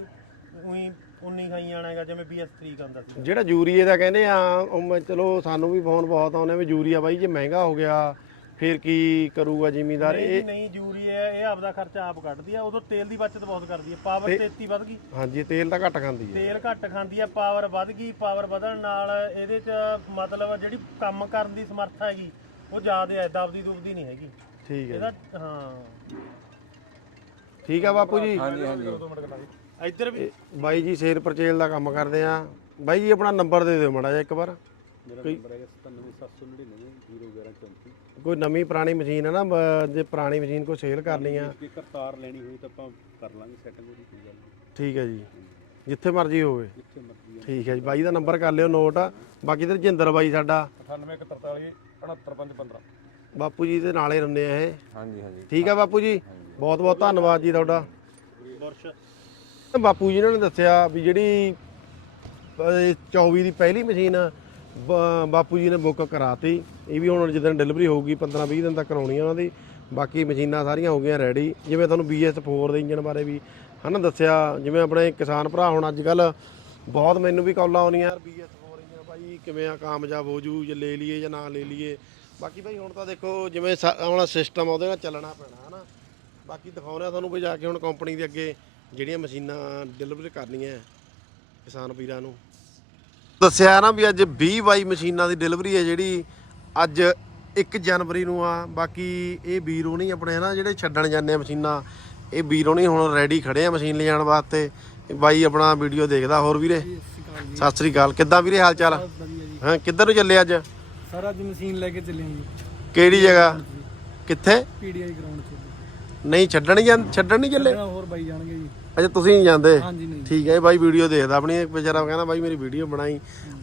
ਉਹੀ ਉਨੀ ਖਾਈ ਜਾਣਾ ਹੈਗਾ, ਜਿਵੇਂ BS3 ਖਾਂਦਾ ਸੀ। ਜਿਹੜਾ ਯੂਰੀਏ ਦਾ ਕਹਿੰਦੇ ਆ, ਉਹ ਮੈਂ- ਚਲੋ ਸਾਨੂੰ ਵੀ ਫੋਨ ਬਹੁਤ ਆਉਂਦੇ ਵੀ ਯੂਰੀਆ ਬਾਈ ਜੇ ਮਹਿੰਗਾ ਹੋ ਗਿਆ ਫਿਰ ਕੀ ਕਰੂਗਾ ਜ਼ਿਮੀਦਾਰ? ਇਹ ਨਹੀਂ ਜ਼ਰੂਰੀ ਹੈ ਇਹ ਆਪਦਾ ਖਰਚਾ ਆਪ ਕੱਢਦੀ ਆ ਉਦੋਂ ਤੇਲ ਦੀ ਬਚਤ ਬਹੁਤ ਕਰਦੀ ਹੈ ਪਾਵਰ 33 ਵੱਧ ਗਈ। ਹਾਂਜੀ ਤੇਲ ਤਾਂ ਘੱਟ ਖਾਂਦੀ ਹੈ ਤੇਲ ਘੱਟ ਖਾਂਦੀ ਆ ਪਾਵਰ ਵੱਧ ਗਈ ਪਾਵਰ ਵਧਣ ਨਾਲ ਇਹਦੇ ਚ ਮਤਲਬ ਜਿਹੜੀ ਕੰਮ ਕਰਨ ਦੀ ਸਮਰੱਥਾ ਹੈਗੀ ਉਹ ਜ਼ਿਆਦਾ ਹੈ ਦਬਦੀ ਦੁਬਦੀ ਨਹੀਂ ਹੈਗੀ। ਠੀਕ ਹੈ ਇਹਦਾ ਹਾਂ। ਠੀਕ ਆ ਬਾਪੂ ਜੀ। ਹਾਂਜੀ ਹਾਂਜੀ। ਇੱਧਰ ਵੀ ਬਾਈ ਜੀ ਸੇਲ ਪਰਚੇਲ ਦਾ ਕੰਮ ਕਰਦੇ ਆ। ਬਾਈ ਜੀ ਆਪਣਾ ਨੰਬਰ ਦੇ ਦਿਓ ਮਾੜਾ ਜਿਹਾ ਇੱਕ ਵਾਰ। ਕੋਈ ਕੋਈ ਨਵੀਂ ਪੁਰਾਣੀ ਮਸ਼ੀਨ ਹੈ ਨਾ ਬ- ਜੇ ਪੁਰਾਣੀ ਮਸ਼ੀਨ ਕੋਈ ਸੇਲ ਕਰਨੀ ਆ। ਜੇ ਕਰਤਾਰ ਲੈਣੀ ਹੋਈ ਤਾਂ ਆਪਾਂ ਕਰ ਲਾਂਗੇ ਸੈਟਿੰਗ ਉਹਦੀ ਕੋਈ ਗੱਲ ਨਹੀਂ। ਠੀਕ ਹੈ ਜੀ। ਜਿੱਥੇ ਮਰਜ਼ੀ ਹੋਵੇ। ਜਿੱਥੇ ਮਰਜ਼ੀ ਠੀਕ ਹੈ ਜੀ। ਬਾਈ ਦਾ ਨੰਬਰ ਕਰ ਲਿਓ ਨੋਟ ਬਾਕੀ ਤੇ ਜਿੰਦਰ ਬਾਈ ਸਾਡਾ। 9843 69515 ਬਾਪੂ ਜੀ ਦੇ ਨਾਲੇ ਰਹਿੰਦੇ ਆ ਇਹ। ਹਾਂਜੀ ਹਾਂਜੀ। ਠੀਕ ਆ ਬਾਪੂ ਜੀ? ਬਹੁਤ ਬਹੁਤ ਧੰਨਵਾਦ ਜੀ ਤੁਹਾਡਾ। ਬੁਰਸ਼। ਬਾਪੂ ਜੀ ਨੇ ਦੱਸਿਆ ਵੀ ਜਿਹੜੀ ਅਹ, 24 ਦੀ ਪਹਿਲੀ ਮਸ਼ੀਨ ਬ- ਬਾਪੂ ਜੀ ਨੇ ਬੁੱਕ ਕਰਾਤੀ। ਇਹ ਵੀ ਹੁਣ ਜਦੋਂ ਡਿਲੀਵਰੀ ਹੋਊਗੀ 15 20 ਦਿਨ ਤੱਕ ਕਰਾਉਣੀ ਆ ਉਹਨਾਂ ਦੀ। ਬਾਕੀ ਮਸ਼ੀਨਾਂ ਸਾਰੀਆਂ ਹੋ ਗਈਆਂ ਰੈਡੀ ਜਿਵੇਂ ਤੁਹਾਨੂੰ BS4 ਦੇ ਇੰਜਨ ਬਾਰੇ ਵੀ ਹਨਾ ਦੱਸਿਆ, ਜਿਵੇਂ ਆਪਣੇ ਕਿਸਾਨ ਭਰਾ ਹੁਣ ਅੱਜ ਕੱਲ ਬਹੁਤ ਮੈਨੂੰ ਵੀ ਕਾਲਾਂ ਆਉਣੀਆਂ ਯਾਰ BS4 ਇੰਜਨ ਭਾਈ ਕਿਵੇਂ ਆ, ਕਾਮਯਾਬ ਹੋ ਜੂ, ਜੇ ਲੈ ਲਈਏ ਜਾਂ ਨਾ ਲੈ ਲਈਏ। ਬਾਕੀ ਭਾਈ ਹੁਣ ਤਾਂ ਦੇਖੋ, ਜਿਵੇਂ ਸਾ- ਆਪਣਾ ਸਿਸਟਮ ਉਹਦੇ ਨਾਲ ਚੱਲਣਾ ਪੈਣਾ ਹਨਾ। ਬਾਕੀ ਦਿਖਾਉਣਾ ਤੁਹਾਨੂੰ ਵੀ ਜਾ ਕੇ ਹੁਣ ਕੰਪਨੀ ਦੇ ਅੱਗੇ ਜਿਹੜੀਆਂ ਮਸ਼ੀਨਾਂ ਡਿਲੀਵਰ ਕਰਨੀਆਂ ਕਿਸਾਨ ਵੀਰਾਂ ਨੂੰ। ਦੱਸਿਆ ਨਾ ਵੀ ਅੱਜ 20 ਬਾਈ ਮਸ਼ੀਨਾਂ ਦੀ ਡਿਲੀਵਰੀ ਹੈ ਜਿਹੜੀ ਅੱਜ 1 ਜਨਵਰੀ ਨੂੰ ਆ। ਬਾਕੀ ਇਹ ਵੀਰੋ ਨਹੀਂ ਆਪਣੇ ਹਨਾ ਜਿਹੜੇ ਛੱਡਣ ਜਾਂਦੇ ਆ ਮਸ਼ੀਨਾਂ ਇਹ ਵੀਰੋ ਨਹੀਂ ਹੁਣ ਰੈਡੀ ਖੜੇ ਆ ਮਸ਼ੀਨ ਲਿਜਾਣ ਵਾਸਤੇ। ਇਹ ਬਾਈ ਆਪਣਾ ਵੀਡੀਓ ਦੇਖਦਾ ਹੋਰ ਵੀਰੇ। ਸਤਿ ਸ੍ਰੀ ਅਕਾਲ ਕਿੱਦਾਂ ਵੀਰੇ ਹਾਲ ਚਾਲ ਹਾਂ ਕਿੱਧਰ ਨੂੰ ਚੱਲੇ ਅੱਜ? ਸਾਰਾ ਅੱਜ ਮਸ਼ੀਨ ਲੈ ਕੇ ਚੱਲੇ ਹਾਂ ਜੀ। ਕਿਹੜੀ ਜਗ੍ਹਾ? ਕਿੱਥੇ? ਪੀਡੀਆਈ ਗਰਾਊਂਡ 'ਚ। ਨਹੀਂ ਛੱਡਣ ਜਾਂ ਛੱਡਣ ਨਹੀਂ ਚੱਲੇ? ਹੋਰ ਬਾਈ ਜਾਣਗੇ ਜੀ। ਅੱਛਾ ਤੁਸੀਂ ਨਹੀਂ ਜਾਂਦੇ? ਹਾਂਜੀ ਨਹੀਂ। ਠੀਕ ਹੈ ਇਹ ਬਾਈ ਵੀਡੀਓ ਦੇਖਦਾ ਆਪਣੀ ਇੱਕ ਵਿਚਾਰਾ ਕਹਿੰਦਾ ਬਾਈ ਮੇਰੀ ਵੀਡੀਓ ਬਣਾਈ।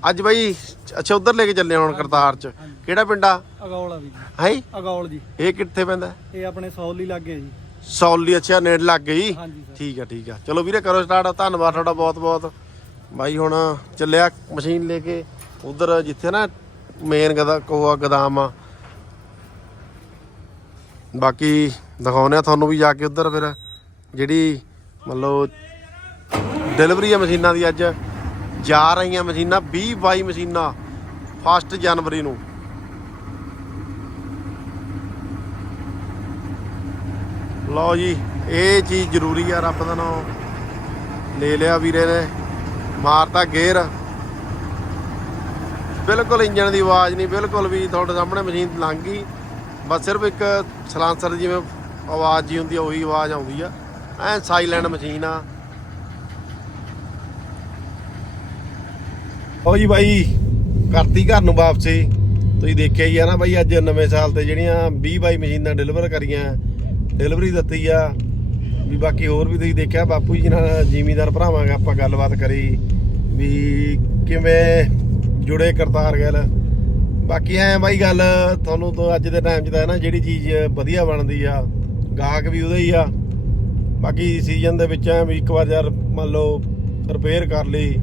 ਅੱਜ ਬਾਈ ਅੱਛਾ ਉਧਰ ਲੈ ਕੇ ਚੱਲੇ ਹੁਣ ਕਰਤਾਰ ਚ। ਕਿਹੜਾ ਪਿੰਡ ਆ? ਅਗੌਲ ਆ ਵੀ ਹੈ? ਅਗੌਲ ਜੀ। ਇਹ ਕਿੱਥੇ ਪੈਂਦਾ? ਇਹ ਆਪਣੇ ਸੌਲੀ ਲੱਗ ਗਿਆ ਜੀ। ਸੌਲੀ ਅੱਛਾ ਨੇੜ ਲੱਗ ਗਈ ਹਾਂਜੀ ਸਰ। ਠੀਕ ਆ ਠੀਕ ਆ। ਚਲੋ ਵੀਰੇ ਕਰੋ ਸਟਾਰਟ ਧੰਨਵਾਦ ਤੁਹਾਡਾ ਬਹੁਤ ਬਹੁਤ ਬਾਈ ਹੁਣ ਚੱਲਿਆ ਮਸ਼ੀਨ ਲੈ ਕੇ। ਉਧਰ ਜਿੱਥੇ ਨਾ ਮੇਨ ਗਦਾ ਕੋਆ ਗਦਾਮ ਆ। ਬਾਕੀ ਦਿਖਾਉਨੇ ਆ ਤੁਹਾਨੂੰ ਵੀ ਜਾ ਕੇ ਉਧਰ ਫਿਰ। ਜਿਹੜੀ ਮਤਲਬ ਡਿਲੀਵਰੀ ਆ ਮਸ਼ੀਨਾਂ ਦੀ ਅੱਜ। ਜਾ ਰਹੀਆਂ ਮਸ਼ੀਨਾਂ 20 22 ਮਸ਼ੀਨਾਂ ਫਸਟ ਜਨਵਰੀ ਨੂੰ। ਲਓ ਜੀ, ਇਹ ਚੀਜ਼ ਜ਼ਰੂਰੀ ਆ, ਰੱਬ ਦਾ ਨਾਮ। ਲੈ ਲਿਆ ਵੀਰੇ ਨੇ, ਮਾਰਤਾ ਗੇਅਰ। ਬਿਲਕੁਲ ਇੰਜਣ ਦੀ ਆਵਾਜ਼ ਨਹੀਂ, ਬਿਲਕੁਲ ਵੀ ਤੁਹਾਡੇ ਸਾਹਮਣੇ ਮਸ਼ੀਨ ਲੰਘ ਗਈ। ਬਸ ਸਿਰਫ ਇੱਕ ਸਲਾਂਸਰ ਜਿਵੇਂ ਆਵਾਜ਼ ਜੀ ਹੁੰਦੀ ਆ, ਉਹੀ ਆਵਾਜ਼ ਆਉਂਦੀ ਆ। ਐ ਸਾਈਲੈਂਟ ਮਸ਼ੀਨ ਆ। ਓ ਜੀ ਬਾਈ, ਕਰਤੀ ਘਰ ਨੂੰ ਵਾਪਸੀ। ਤੁਸੀਂ ਦੇਖਿਆ ਹੀ ਆ ਨਾ ਬਾਈ, ਅੱਜ ਨਵੇਂ ਸਾਲ ਤੇ ਜਿਹੜੀਆਂ 20 ਬਾਈ ਮਸ਼ੀਨਾਂ ਡਿਲੀਵਰ ਕਰੀਆਂ ਡਿਲੀਵਰੀ ਦਿੱਤੀ ਆ। ਵੀ ਬਾਕੀ ਹੋਰ ਵੀ ਤੁਸੀਂ ਦੇਖਿਆ, ਬਾਪੂ ਜੀ ਨਾਲ ਜ਼ਿਮੀਦਾਰ ਭਰਾਵਾਂਗੇ ਆਪਾਂ ਗੱਲਬਾਤ ਕਰੀ। ਵੀ ਕਿਵੇਂ ਜੁੜੇ ਕਰਤਾਰ ਗੱਲ? ਬਾਕੀ ਐ ਬਾਈ ਗੱਲ, ਤੁਹਾਨੂੰ ਤੋਂ ਅੱਜ ਦੇ ਟਾਈਮ 'ਚ ਤਾਂ ਨਾ ਜਿਹੜੀ ਚੀਜ਼ ਵਧੀਆ ਬਣਦੀ ਆ, ਗਾਹਕ ਵੀ ਉਹਦਾ ਹੀ ਆ। ਬਾਕੀ ਸੀਜ਼ਨ ਦੇ ਵਿੱਚ ਐ ਵੀ ਇੱਕ ਵਾਰ ਯਾਰ ਮੰਨ ਲਓ ਰਿਪੇਅਰ ਕਰ ਲਈ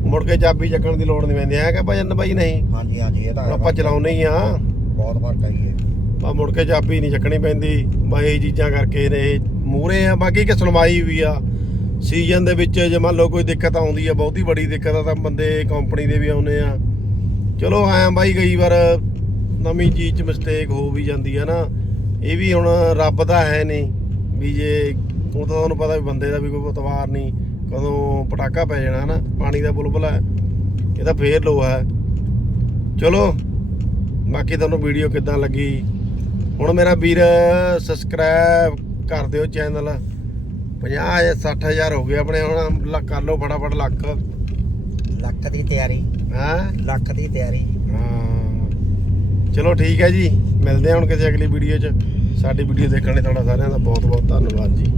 ਮੁੜ ਕੇ ਚਾਬੀ ਚੱਕਣ ਦੀ ਲੋੜ ਨਹੀਂ ਪੈਂਦੀ। ਹੈ ਕਿ ਭਜਨ ਬਾਈ ਨਹੀਂ। ਹਾਂਜੀ ਹਾਂਜੀ ਇਹ ਤਾਂ ਹੈ ਆਪਾਂ ਚਲਾਉਨੇ ਹੀ ਆ ਬਹੁਤ ਫ਼ਰਕ ਹੈ ਇਹ। ਆ ਮੁੜ ਕੇ ਚਾਬੀ ਨਹੀਂ ਚੱਕਣੀ ਪੈਂਦੀ। ਬਾ ਇਹ ਚੀਜ਼ਾਂ ਕਰਕੇ ਨੇ ਮੂਰੇ ਆ। ਬਾਕੀ ਕਿ ਸੁਣਵਾਈ ਵੀ ਆ। ਸੀਜ਼ਨ ਦੇ ਵਿੱਚ ਜੇ ਮੰਨ ਲਓ ਕੋਈ ਦਿੱਕਤ ਆਉਂਦੀ ਆ ਬਹੁਤੀ ਬੜੀ ਦਿੱਕਤ ਆ ਤਾਂ ਬੰਦੇ ਕੰਪਨੀ ਦੇ ਵੀ ਆਉਨੇ ਆ। ਚਲੋ ਐਂ ਬਾਈ ਕਈ ਵਾਰ ਨਵੀਂ ਚੀਜ਼ 'ਚ ਮਿਸਟੇਕ ਹੋ ਵੀ ਜਾਂਦੀ ਆ ਨਾ। ਇਹ ਵੀ ਹੁਣ ਰੱਬ ਦਾ ਹੈ ਨਹੀਂ ਵੀ ਜੇ ਉਹ ਤਾਂ ਤੁਹਾਨੂੰ ਪਤਾ ਵੀ ਬੰਦੇ ਦਾ ਵੀ ਕੋਈ ਇਤਵਾਰ ਨਹੀਂ ਕਦੋਂ ਪਟਾਕਾ ਪੈ ਜਾਣਾ ਨਾ ਪਾਣੀ ਦਾ ਬੁਲਬੁਲ ਹੈ ਇਹ ਤਾਂ ਫੇਰ ਲੋ ਹੈ। ਚਲੋ ਬਾਕੀ ਤੁਹਾਨੂੰ ਵੀਡੀਓ ਕਿੱਦਾਂ ਲੱਗੀ? ਹੁਣ ਮੇਰਾ ਵੀਰ ਸਬਸਕ੍ਰਾਈਬ ਕਰ ਦਿਓ ਚੈਨਲ 50 60000 ਹੋ ਗਏ ਆਪਣੇ ਹੁਣ ਕਰ ਲਓ ਫਟਾਫਟ ਲੱਖ। ਲੱਖ ਦੀ ਤਿਆਰੀ। ਹਾਂ? ਲੱਖ ਦੀ ਤਿਆਰੀ। ਹਾਂ। ਚਲੋ ਠੀਕ ਹੈ ਜੀ ਮਿਲਦੇ ਹਾਂ ਹੁਣ ਕਿਸੇ ਅਗਲੀ ਵੀਡੀਓ 'ਚ। ਸਾਡੀ ਵੀਡੀਓ ਦੇਖਣ ਲਈ ਤੁਹਾਡਾ ਸਾਰਿਆਂ ਦਾ ਬਹੁਤ ਬਹੁਤ ਧੰਨਵਾਦ ਜੀ।